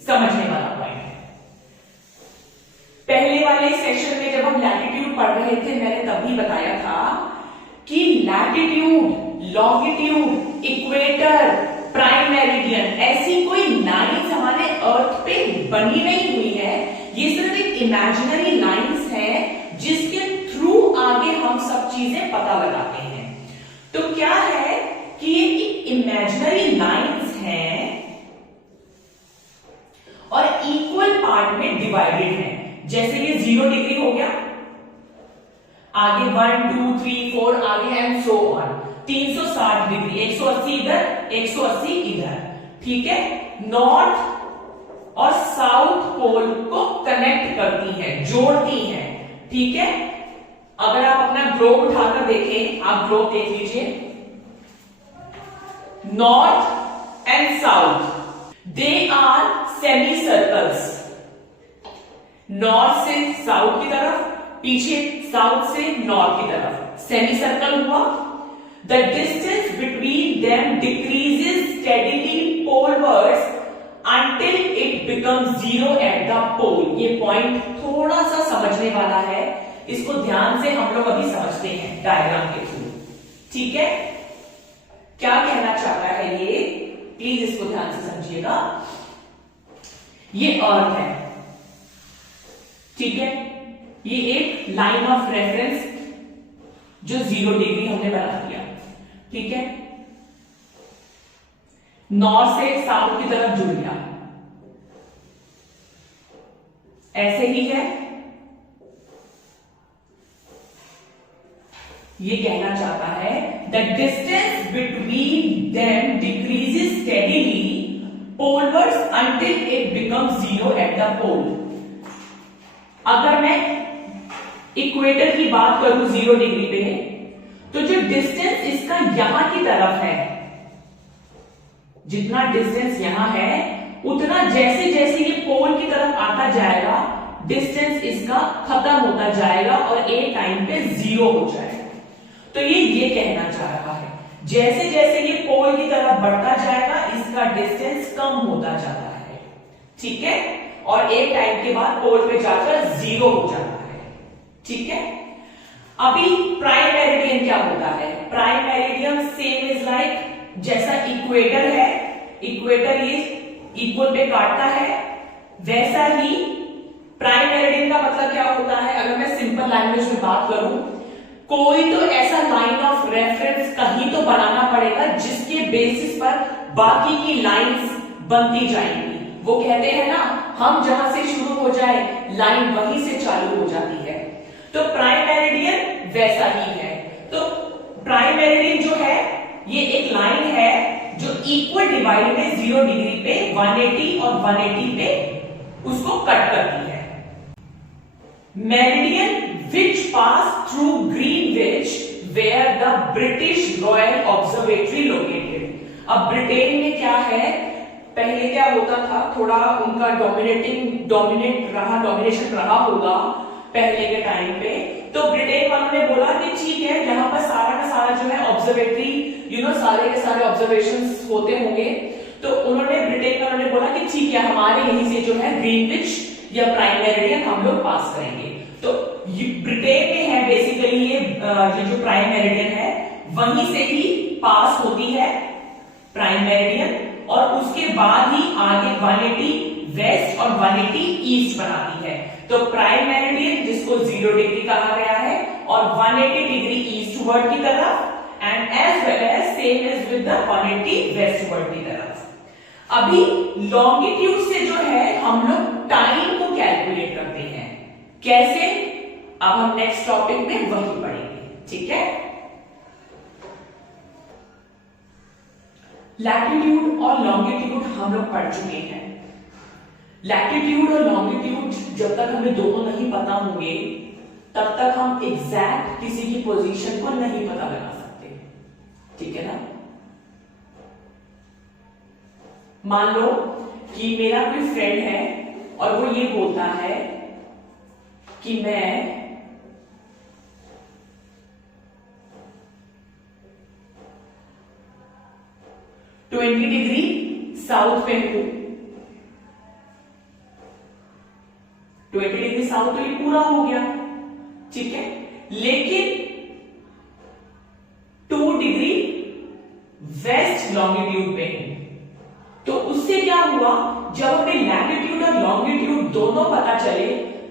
समझने वाला पॉइंट है। पहले वाले सेशन में जब हम लैटिट्यूड पढ़ रहे थे मैंने तभी बताया था कि latitude, longitude, equator, prime meridian ऐसी कोई लाइंस हमारे अर्थ पे बनी नहीं हुई है, ये सिर्फ एक इमेजिनरी लाइंस है जिसके थ्रू आगे हम सब चीजें पता लगाते हैं। तो क्या है कि ये एक इमेजिनरी लाइंस हैं और इक्वल पार्ट में डिवाइडेड है। जैसे ये 0 डिग्री हो गया, आगे 1 2 3 4 आगे एंड सो ऑन, 360 डिग्री, 180 इधर 180 इधर, ठीक है। नॉर्थ और साउथ पोल को कनेक्ट करती है, जोड़ती है, ठीक है। अगर आप अपना ग्लोब उठाकर देखें, आप ग्लोब देख लीजिए, north and south they are semi circles. North से साउथ की तरफ, पीछे साउथ से नॉर्थ की तरफ सेमी सर्कल हुआ। The distance between them decreases steadily polewards until it becomes 0 at the pole। ये पॉइंट थोड़ा सा समझने वाला है, इसको ध्यान से हम लोग अभी समझते हैं डायग्राम के थ्रू, ठीक है। क्या कहना चाहता है ये, प्लीज इसको ध्यान से समझिएगा। ये अर्थ है, ठीक है, ये एक लाइन ऑफ रेफरेंस जो 0 डिग्री हमने बना दिया, ठीक है। नॉर्थ से साउथ की तरफ जुड़ गया, ऐसे ही है। ये कहना चाहता है the distance between them decreases steadily polewards until it becomes zero at the pole. अगर मैं इक्वेटर की बात करूं 0 डिग्री पे, तो जो डिस्टेंस इसका यहां की तरफ है, जितना डिस्टेंस यहां है उतना जैसे जैसे ये पोल की तरफ आता जाएगा डिस्टेंस इसका खत्म होता जाएगा और एक टाइम पे 0 हो जाएगा। तो ये कहना चाह रहा है जैसे जैसे ये पोल की तरफ बढ़ता जाएगा इसका डिस्टेंस कम होता जाता है, ठीक है, और एक टाइम के बाद पोल पे जाकर 0 हो जाता है, ठीक है। अभी प्राइम मेरिडियन क्या होता है? Prime meridian same is like जैसा इक्वेटर है, इक्वेटर ये इक्वल पे काटता है, वैसा ही प्राइम मेरिडियन का मतलब क्या होता है? अगर मैं सिंपल लैंग्वेज में बात करूं, कोई तो ऐसा लाइन ऑफ रेफरेंस कहीं तो बनाना पड़ेगा जिसके बेसिस पर बाकी की लाइंस बनती जाएंगी। वो कहते हैं ना, हम जहां से शुरू हो जाए लाइन वहीं से चालू हो जाती है। तो प्राइम मेरिडियन वैसा ही है। तो प्राइम मेरिडियन जो है ये एक लाइन है जो इक्वल डिवाइड में 0 डिग्री पे 180 और 180 पे उसको कट करती है। Meridian which pass through Greenwich where the British Royal Observatory located. अब ब्रिटेन में क्या है, पहले क्या होता था, थोड़ा उनका डोमिनेशन रहा होगा पहले के टाइम पे। तो ब्रिटेन वालों ने बोला कि ठीक है, यहाँ पर सारा का सारा जो है ऑब्जर्वेटरी सारे के सारे ऑब्जर्वेशंस होते होंगे। तो उन्होंने ब्रिटेन वालों ने बोला कि ठीक है, हमारे यहीं से जो है ग्रीनविच या प्राइम मेरिडियन हम लोग पास करेंगे। तो ब्रिटेन में है बेसिकली ये जो प्राइम मेरिडियन है वहीं से ही पास होती है प्राइम मेरिडियन, और उसके बाद ही आगे 180 वेस्ट और 180 ईस्ट बनाती है। तो प्राइम मेरिडियन जिसको 0 डिग्री कहा गया है और 180 डिग्री ईस्टवर्ड की तरफ, and as well as same is with the 180 westward की तरफ। अभी लॉन्गिट्यूड से जो है हम लोग टाइम को कैलकुलेट करते हैं। कैसे? अब हम नेक्स्ट टॉपिक में वही पढ़ेंगे, ठीक है। लैटिट्यूड और लॉन्गिट्यूड हम लोग पढ़ चुके हैं। लैटिट्यूड और लॉन्गिट्यूड जब तक हमें दोनों नहीं पता होंगे तब तक हम एग्जैक्ट किसी की पोजीशन को नहीं पता लगा सकते, ठीक है ना। मान लो कि मेरा कोई फ्रेंड है और वो ये बोलता है कि मैं 20 डिग्री साउथ पे हूं। 20 डिग्री साउथ तो ये पूरा हो गया, ठीक है, लेकिन 2 डिग्री वेस्ट लॉन्गिट्यूड पे हूं। तो उससे क्या हुआ, जब हमें लैटिट्यूड और लॉन्गिट्यूड दोनों पता चले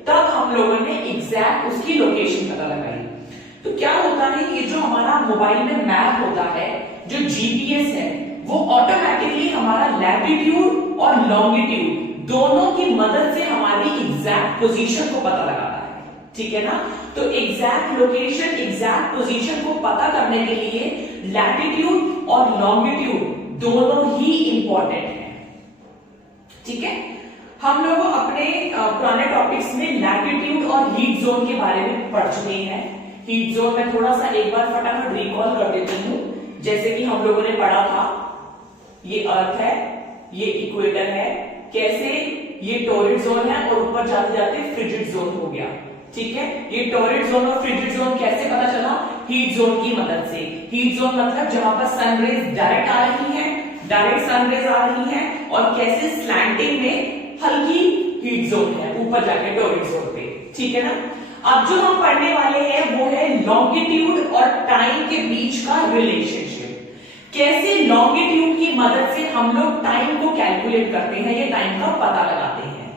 तब हम लोगों ने एग्जैक्ट उसकी लोकेशन पता लगाई। तो क्या होता है, ये जो हमारा मोबाइल में मैप होता है, जो जीपीएस है, वो ऑटोमेटिकली हमारा लैटिट्यूड और लॉन्गिट्यूड दोनों की मदद से हमारी एग्जैक्ट पोजीशन को पता लगाता है, ठीक है ना। तो एग्जैक्ट लोकेशन, एग्जैक्ट पोजीशन को पता करने के लिए लैटिट्यूड और लॉन्गिट्यूड दोनों ही इंपॉर्टेंट है, ठीक है। हम लोग अपने पुराने टॉपिक्स में लैटिट्यूड और हीट जोन के बारे में पढ़ चुके हैं। हीट जोन में थोड़ा सा एक बार फटाफट रिकॉल कर देती हूं। जैसे कि हम लोगों ने पढ़ा था, ये अर्थ है, ये इक्वेटर है, कैसे ये टॉरिड जोन है और ऊपर जाते जाते फ्रिजिड जोन हो गया, ठीक है। ये टॉरिड जोन और फ्रिजिड जोन कैसे पता चला? हीट जोन की मदद से। हीट जोन मतलब जहां पर सनरेज डायरेक्ट आ रही है, डायरेक्ट सनरेज आ रही है, और कैसे स्लैंटिंग में हल्की हीट जोन है ऊपर जाके टॉरिड जोन पे, ठीक है ना। अब जो हम पढ़ने वाले हैं वो है लॉन्गिट्यूड और टाइम के बीच का रिलेशनशिप। कैसे लॉन्गिट्यूड की मदद से हम लोग टाइम को कैलकुलेट करते हैं, ये टाइम का पता लगाते हैं।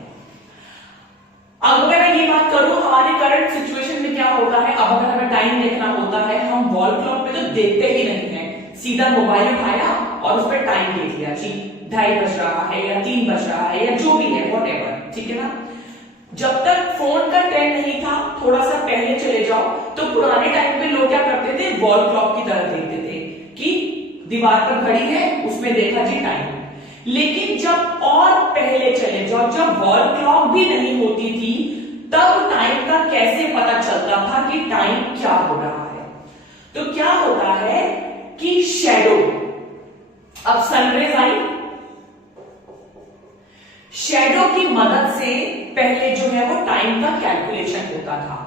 अब अगर मैं ये बात करूं हमारे करंट सिचुएशन में क्या होता है, अब अगर हमें टाइम देखना होता है, हम वॉल क्लॉक पे तो देखते ही नहीं है, सीधा मोबाइल उठाया और उस पर टाइम देख लिया, जी 2:30 बज रहा है या 3 बज रहा है या जो भी है, व्हाटएवर, ठीक है ना। जब तक फोन का ट्रेंड नहीं था, थोड़ा सा पहले चले जाओ, तो पुराने टाइम पे लोग क्या करते थे, वॉल क्लॉक की तरह देखते थे कि दीवार पर घड़ी है, उसमें देखा जी टाइम। लेकिन जब और पहले चले जब वॉल क्लॉक भी नहीं होती थी तब टाइम का कैसे पता चलता था कि टाइम क्या हो रहा है? तो क्या होता है कि शैडो, अब सनरेज आई, शैडो की मदद से पहले जो है वो टाइम का कैलकुलेशन होता था।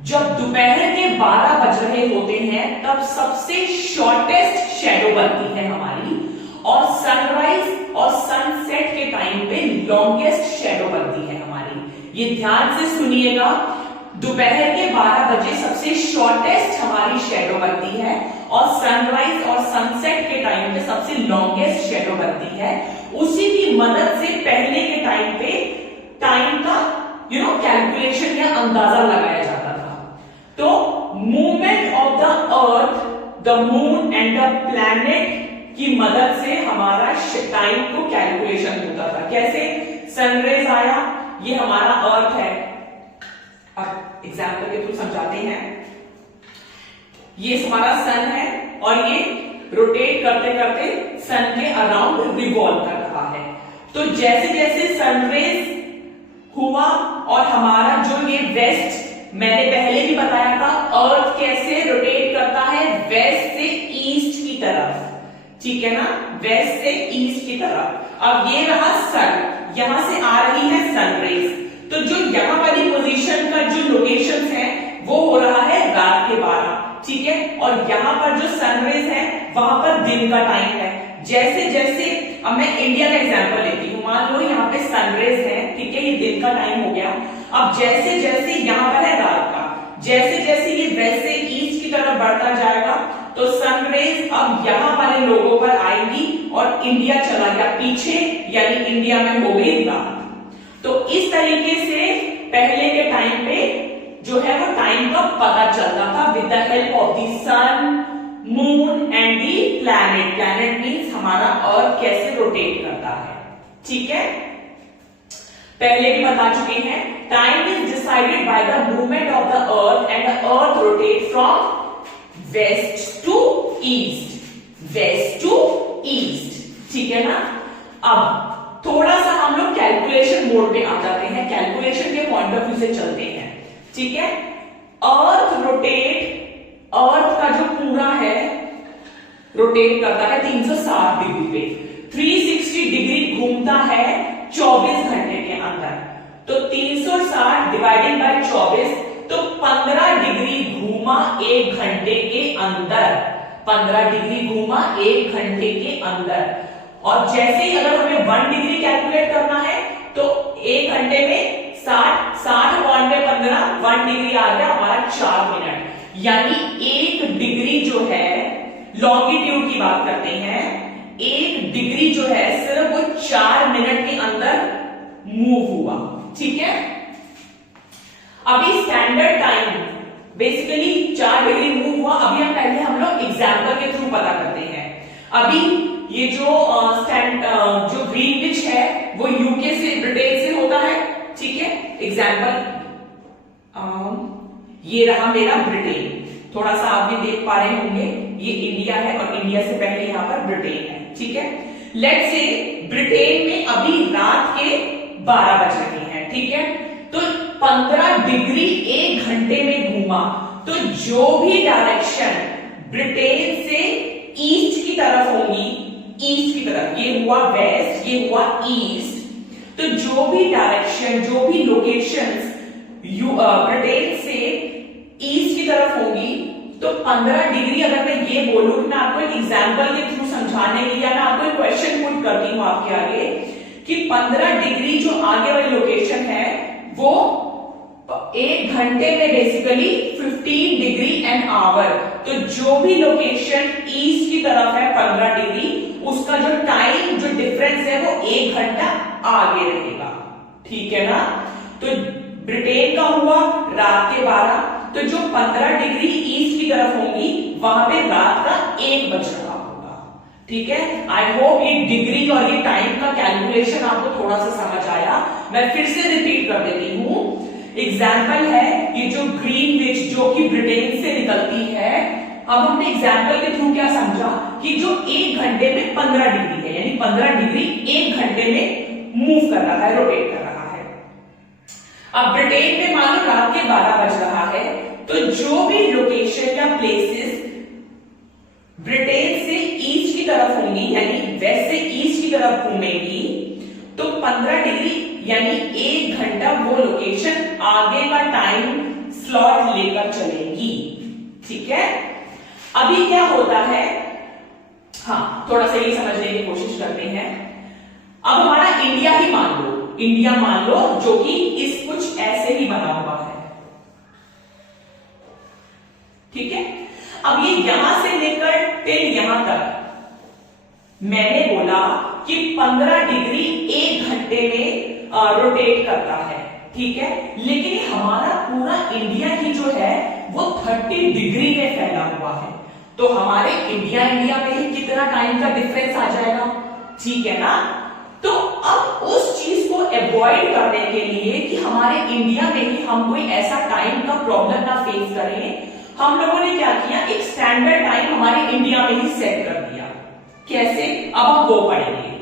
जब दोपहर के 12 बज रहे होते हैं तब सबसे शॉर्टेस्ट शैडो बनती है हमारी, और सनराइज और सनसेट के टाइम पे लॉन्गेस्ट शैडो बनती है हमारी। ये ध्यान से सुनिएगा, दोपहर के 12 बजे सबसे शॉर्टेस्ट हमारी शैडो बनती है और सनराइज और सनसेट के टाइम पे सबसे लॉन्गेस्ट शैडो बनती है। उसी की मदद से पहले के टाइम पे टाइम का कैलकुलेशन या अंदाजा लगाया जाता था। तो movement of the earth, the moon and the planet की मदद से हमारा टाइम को कैलकुलेशन होता था। कैसे? सनरेज आया, ये हमारा अर्थ है, अब एग्जाम्पल के थ्रू समझाते हैं। ये हमारा सन है और ये रोटेट करते करते सन के अराउंड रिवॉल्व कर रहा है। तो जैसे जैसे सनरेज हुआ और हमारा जो ये वेस्ट, मैंने पहले भी बताया था अर्थ कैसे रोटेट करता है, वेस्ट से ईस्ट की तरफ, ठीक है ना, वेस्ट से ईस्ट की तरफ। अब ये रहा सन, यहां से आ रही है सनरेज, तो जो यहां वाली पोजीशन का जो लोकेशन है वो हो रहा है रात के 12, ठीक है, और यहां पर जो सनरेज है वहां पर दिन का टाइम है। जैसे जैसे, अब मैं इंडिया का एग्जांपल लेती हूँ, मान लो यहाँ पे सनरेज है, ठीक है, ये दिन का टाइम हो गया। अब जैसे जैसे यहाँ पर है रात का, जैसे जैसे ये वेस्ट से ईस्ट की तरफ बढ़ता जाएगा तो सनरेज अब यहाँ वाले लोगों पर आएगी और इंडिया चला गया पीछे, यानी इंडिया में हो गई रात। तो इस तरीके से पहले के टाइम पे जो है वो टाइम का पता चलता था with the help of the sun, moon and the planet. Planet means हमारा अर्थ कैसे रोटेट करता है, ठीक है। पहले भी बता चुके हैं, time is decided by the movement of the earth and the earth rotate from west to east, west to east, ठीक है ना। अब थोड़ा सा हम लोग कैलकुलेशन मोड पे आ जाते हैं, कैलकुलेशन के पॉइंट ऑफ व्यू से चलते हैं, ठीक है। अर्थ रोटेट, अर्थ का जो पूरा है रोटेट करता है 360 डिग्री पे, 360 डिग्री घूमता है 24 घंटे के अंदर। तो 360 डिवाइडेड बाय 24, तो 15 डिग्री घूमा 1 घंटे के अंदर, 15 डिग्री घूमा 1 घंटे के अंदर। और जैसे ही अगर हमें 1 डिग्री कैलकुलेट करना है तो 1 घंटे में 60 पॉइंट में 15, 1 डिग्री आ गया हमारा 4 मिनट, यानी 1 डिग्री जो है, लॉन्गिट्यूड की बात करते हैं, 1 डिग्री जो है सिर्फ वो 4 मिनट के अंदर मूव हुआ, ठीक है। अभी standard time basically 4 degree move हुआ। अभी हम लोग एग्जाम्पल के थ्रू पता करते हैं। अभी ये जो ग्रीनविच है वो यूके से, ब्रिटेन से होता है, ठीक है। एग्जाम्पल ये रहा मेरा ब्रिटेन, थोड़ा सा आप भी देख पा रहे होंगे, ये इंडिया है और इंडिया से पहले यहां पर ब्रिटेन है, ठीक है। लेट्स से ब्रिटेन में अभी रात के 12 बज रहे हैं, ठीक है। तो 15 डिग्री 1 घंटे में घूमा, तो जो भी डायरेक्शन ब्रिटेन से ईस्ट की तरफ होगी, ईस्ट की तरफ, ये हुआ वेस्ट, ये हुआ ईस्ट, तो जो भी डायरेक्शन, जो भी लोकेशंस ब्रिटेन से ईस्ट की तरफ होगी, तो 15 डिग्री, अगर मैं ये बोलूं कि मैं आपको एक एग्जांपल के थ्रू समझाने के लिए, या मैं आपको एक क्वेश्चन पुट करती हूं आपके आगे कि 15 डिग्री जो आगे वाली लोकेशन है वो 1 घंटे में बेसिकली 15 डिग्री एन आवर, तो जो भी लोकेशन ईस्ट की तरफ है 15 डिग्री, उसका जो टाइम, जो डिफरेंस है वो 1 घंटा आगे रहेगा, ठीक है ना। तो ब्रिटेन का हुआ रात के 12, तो जो 15 डिग्री ईस्ट की तरफ होंगी वहां पे रात का 1 बज रहा होगा, ठीक है। आई होप ये डिग्री और ये टाइम का कैलकुलेशन आपको थोड़ा सा समझ आया। मैं फिर से रिपीट कर देती हूं। एग्जाम्पल है ये जो ग्रीनविच जो कि ब्रिटेन से निकलती है, अब हमने एग्जाम्पल के थ्रू क्या समझा कि जो 1 घंटे में 15 डिग्री है, यानी 15 डिग्री 1 घंटे में मूव कर रहा है, रोटेट कर रहा है। अब ब्रिटेन में मान लो रात के 12 बज रहा है, तो जो भी लोकेशन या प्लेसेस ब्रिटेन से ईस्ट की तरफ होंगी, यानी वेस्ट से ईस्ट की तरफ घूमेगी, तो 15 डिग्री यानी 1 घंटा वो लोकेशन आगे का टाइम स्लॉट लेकर चलेगी। ठीक है, अभी क्या होता है, हाँ थोड़ा सा ये समझने की कोशिश करते हैं। अब हमारा इंडिया ही मान लो, इंडिया मान लो, जो कि इस कुछ ऐसे ही बना हुआ है। ठीक है, अब ये यहां से लेकर टिल यहां तक मैंने बोला कि 15 डिग्री 1 घंटे में रोटेट करता है। ठीक है, लेकिन हमारा पूरा इंडिया ही जो है वो 30 डिग्री में फैला हुआ है, तो हमारे इंडिया में ही कितना टाइम का डिफरेंस आ जाएगा। ठीक है ना, तो अब उस चीज को अवॉइड करने के लिए कि हमारे इंडिया में ही हम कोई ऐसा टाइम का प्रॉब्लम ना फेस करें, हम लोगों ने क्या किया, एक स्टैंडर्ड टाइम हमारे इंडिया में ही सेट कर दिया। कैसे, अब हम वो पढ़ेंगे।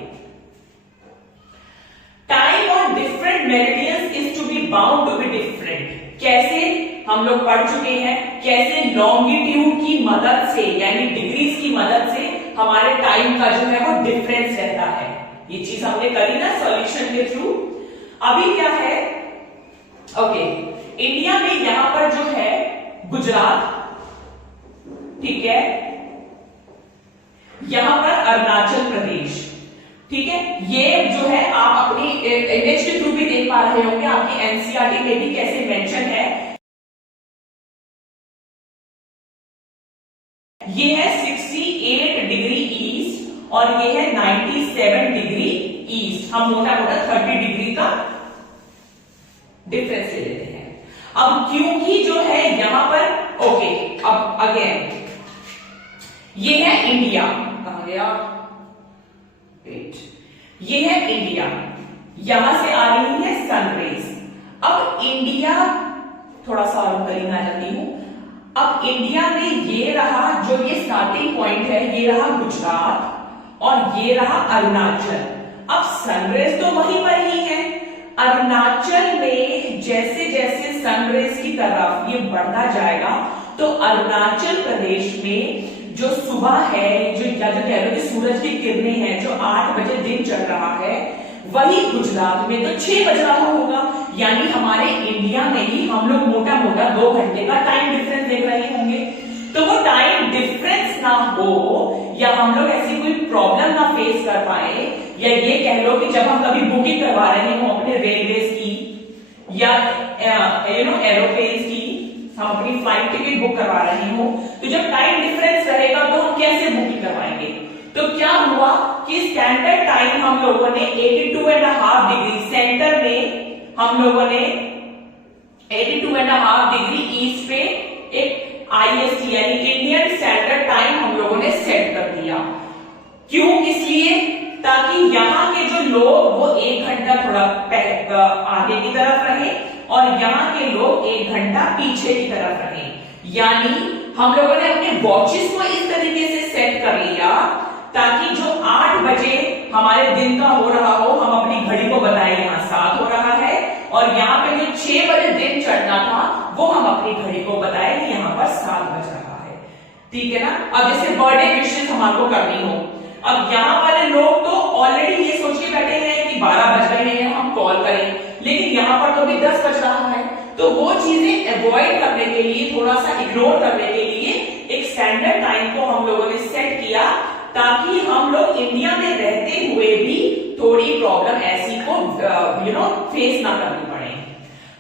Time on different meridians is to be bound to be different. कैसे, हम लोग पढ़ चुके हैं कैसे लॉन्गिट्यूड की मदद से, यानी डिग्रीज की मदद से हमारे टाइम का जो है वो डिफरेंस रहता है। ये चीज हमने करी ना सॉल्यूशन के थ्रू। अभी क्या है, ओके, इंडिया में यहां पर जो है गुजरात, ठीक है, यहां पर अरुणाचल प्रदेश, ठीक है, ये जो है आप अपनी इमेज के थ्रू भी देख पा रहे होंगे, आपकी एनसीईआरटी में भी कैसे मेंशन है। ये है 68 डिग्री ईस्ट और ये है 97 डिग्री ईस्ट। हम मोटा मोटा 30 डिग्री का डिफरेंस ले लेते हैं। अब क्योंकि जो है यहां पर, ओके, अब अगेन ये है इंडिया, कहां गया, वेट, ये है इंडिया, यहां से आ रही है सनरेज। अब इंडिया, थोड़ा सा और करीब आ जाती हूं, अब इंडिया में ये रहा, जो ये स्टार्टिंग पॉइंट है, ये रहा गुजरात और ये रहा अरुणाचल। अब सनरेज तो वहीं पर ही है। अरुणाचल में जैसे जैसे सनरेज की तरफ ये बढ़ता जाएगा, तो अरुणाचल प्रदेश में जो सुबह है, जो कह लो कि सूरज की किरणें हैं, जो 8 बजे दिन चढ़ रहा है, वही गुजरात में तो 6 बज रहा होगा। यानी हमारे इंडिया में ही हम लोग मोटा मोटा 2 घंटे का टाइम डिफरेंस देख रहे होंगे। तो वो टाइम डिफरेंस ना हो, या हम लोग ऐसी कोई प्रॉब्लम ना फेस कर पाए, या ये कह लो कि जब हम कभी बुकिंग करवा रहे हो अपने रेलवेज की या एरोप्लेन की, हम अपनी फ्लाइट टिकट बुक करवा रहे हो, तो जब टाइम डिफरेंस रहेगा तो हम कैसे बुकिंग करवाएंगे। तो क्या हुआ कि स्टैंडर्ड टाइम हम लोगों ने 82.5 डिग्री, सेंटर में हम लोगों ने 82.5 डिग्री ईस्ट पे एक IST यानी इंडियन स्टैंडर्ड टाइम हम लोगों ने सेट कर दिया। क्यों, इसलिए ताकि यहाँ के जो लोग वो 1 घंटा थोड़ा आगे की तरफ रहे और यहाँ के लोग 1 घंटा पीछे की तरफ रहे। यानी हम लोगों ने अपने वॉचेस को इस तरीके से सेट कर लिया ताकि जो 8 बजे हमारे दिन का हो रहा हो, हम अपनी घड़ी को बताएं यहाँ 7 हो रहा है, और यहाँ पे जो 6 बजे दिन चढ़ना था वो हम अपनी घड़ी को बताएं कि यहाँ पर 7 बज रहा है। ठीक है ना। अब जैसे बर्थडे विशेष हमारे करनी हो, अब यहाँ वाले लोग तो ऑलरेडी ये सोच के बैठे हैं कि 12 बज रहे हैं, हम कॉल करें, लेकिन यहाँ पर तो भी 10 बज रहा है। तो वो चीजें अवॉइड करने के लिए, थोड़ा सा इग्नोर करने के लिए एक स्टैंडर्ड टाइम को हम लोगों ने सेट किया ताकि हम लोग इंडिया में रहते हुए भी थोड़ी प्रॉब्लम ऐसी को फेस ना करनी पड़े।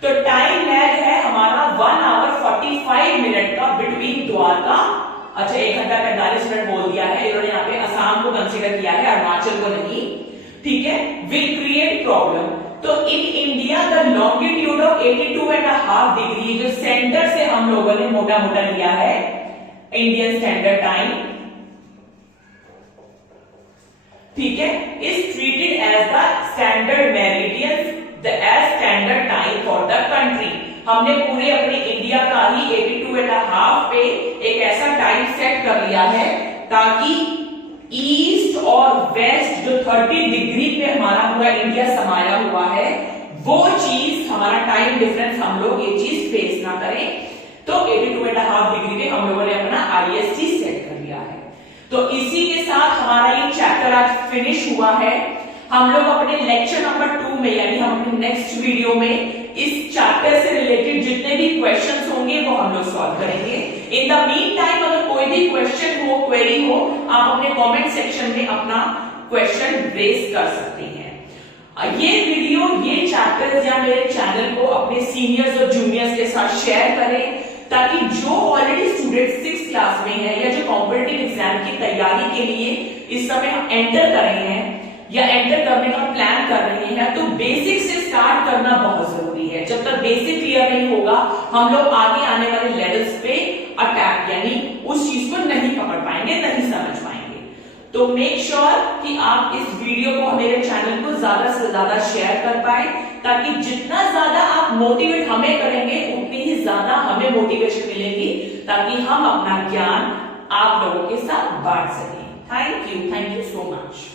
तो टाइम लैग है हमारा 1 आवर 45 मिनट का बिटवीन द्वारका, अच्छा 1 घंटा 45 मिनट बोल दिया है इन्होंने, यहाँ पे असम को कंसीडर किया है, अरुणाचल को नहीं। ठीक है, विल क्रिएट प्रॉब्लम। तो in India the longitude of 82.5 degree जो सेंटर से हम लोगों ने मोटा मोटा लिया है इंडियन स्टैंडर्ड टाइम, ठीक है, is treated as the standard meridian, as standard time for the country. हमने पूरे अपने इंडिया का ही 82.5 पे एक ऐसा टाइम सेट कर लिया है ताकि ईस्ट और वेस्ट जो 30 डिग्री पे हमारा पूरा इंडिया समाया हुआ है वो चीज हमारा टाइम डिफरेंस हम लोग ये चीज फेस ना करें। तो 82.5 डिग्री पे हम लोगों ने अपना IST सेट कर लिया है। तो इसी के साथ हमारा ये चैप्टर आज फिनिश हुआ है। हम लोग अपने लेक्चर नंबर 2 में यानी हम अपने नेक्स्ट वीडियो में इस चैप्टर से रिलेटेड जितने भी क्वेश्चंस होंगे वो हम लोग सॉल्व करेंगे। इन द मीन टाइम अगर कोई भी क्वेश्चन हो, क्वेरी हो, आप अपने कमेंट सेक्शन में अपना क्वेश्चन रेज कर सकते हैं। ये वीडियो, ये चैप्टर्स या मेरे चैनल को अपने सीनियर्स और जूनियर्स के साथ शेयर करें ताकि जो ऑलरेडी स्टूडेंट 6th क्लास में है या जो कॉम्पिटिटिव एग्जाम की तैयारी के लिए इस समय एंटर कर रहे हैं या एंटर करने का प्लान कर रहे हैं, तो बेसिक से स्टार्ट करना बहुत जरूरी है। जब तक बेसिक क्लियर नहीं होगा हम लोग आगे आने वाले लेवल्स पे अटैक यानी उस चीज को नहीं पकड़ पाएंगे, नहीं समझ पाएंगे। तो मेक श्योर कि आप इस वीडियो को, मेरे चैनल को ज्यादा से ज्यादा शेयर कर पाए ताकि जितना ज्यादा आप मोटिवेट हमें करेंगे उतनी ही ज्यादा हमें मोटिवेशन मिलेगी ताकि हम अपना ज्ञान आप लोगों के साथ बांट सकें। Thank you so much.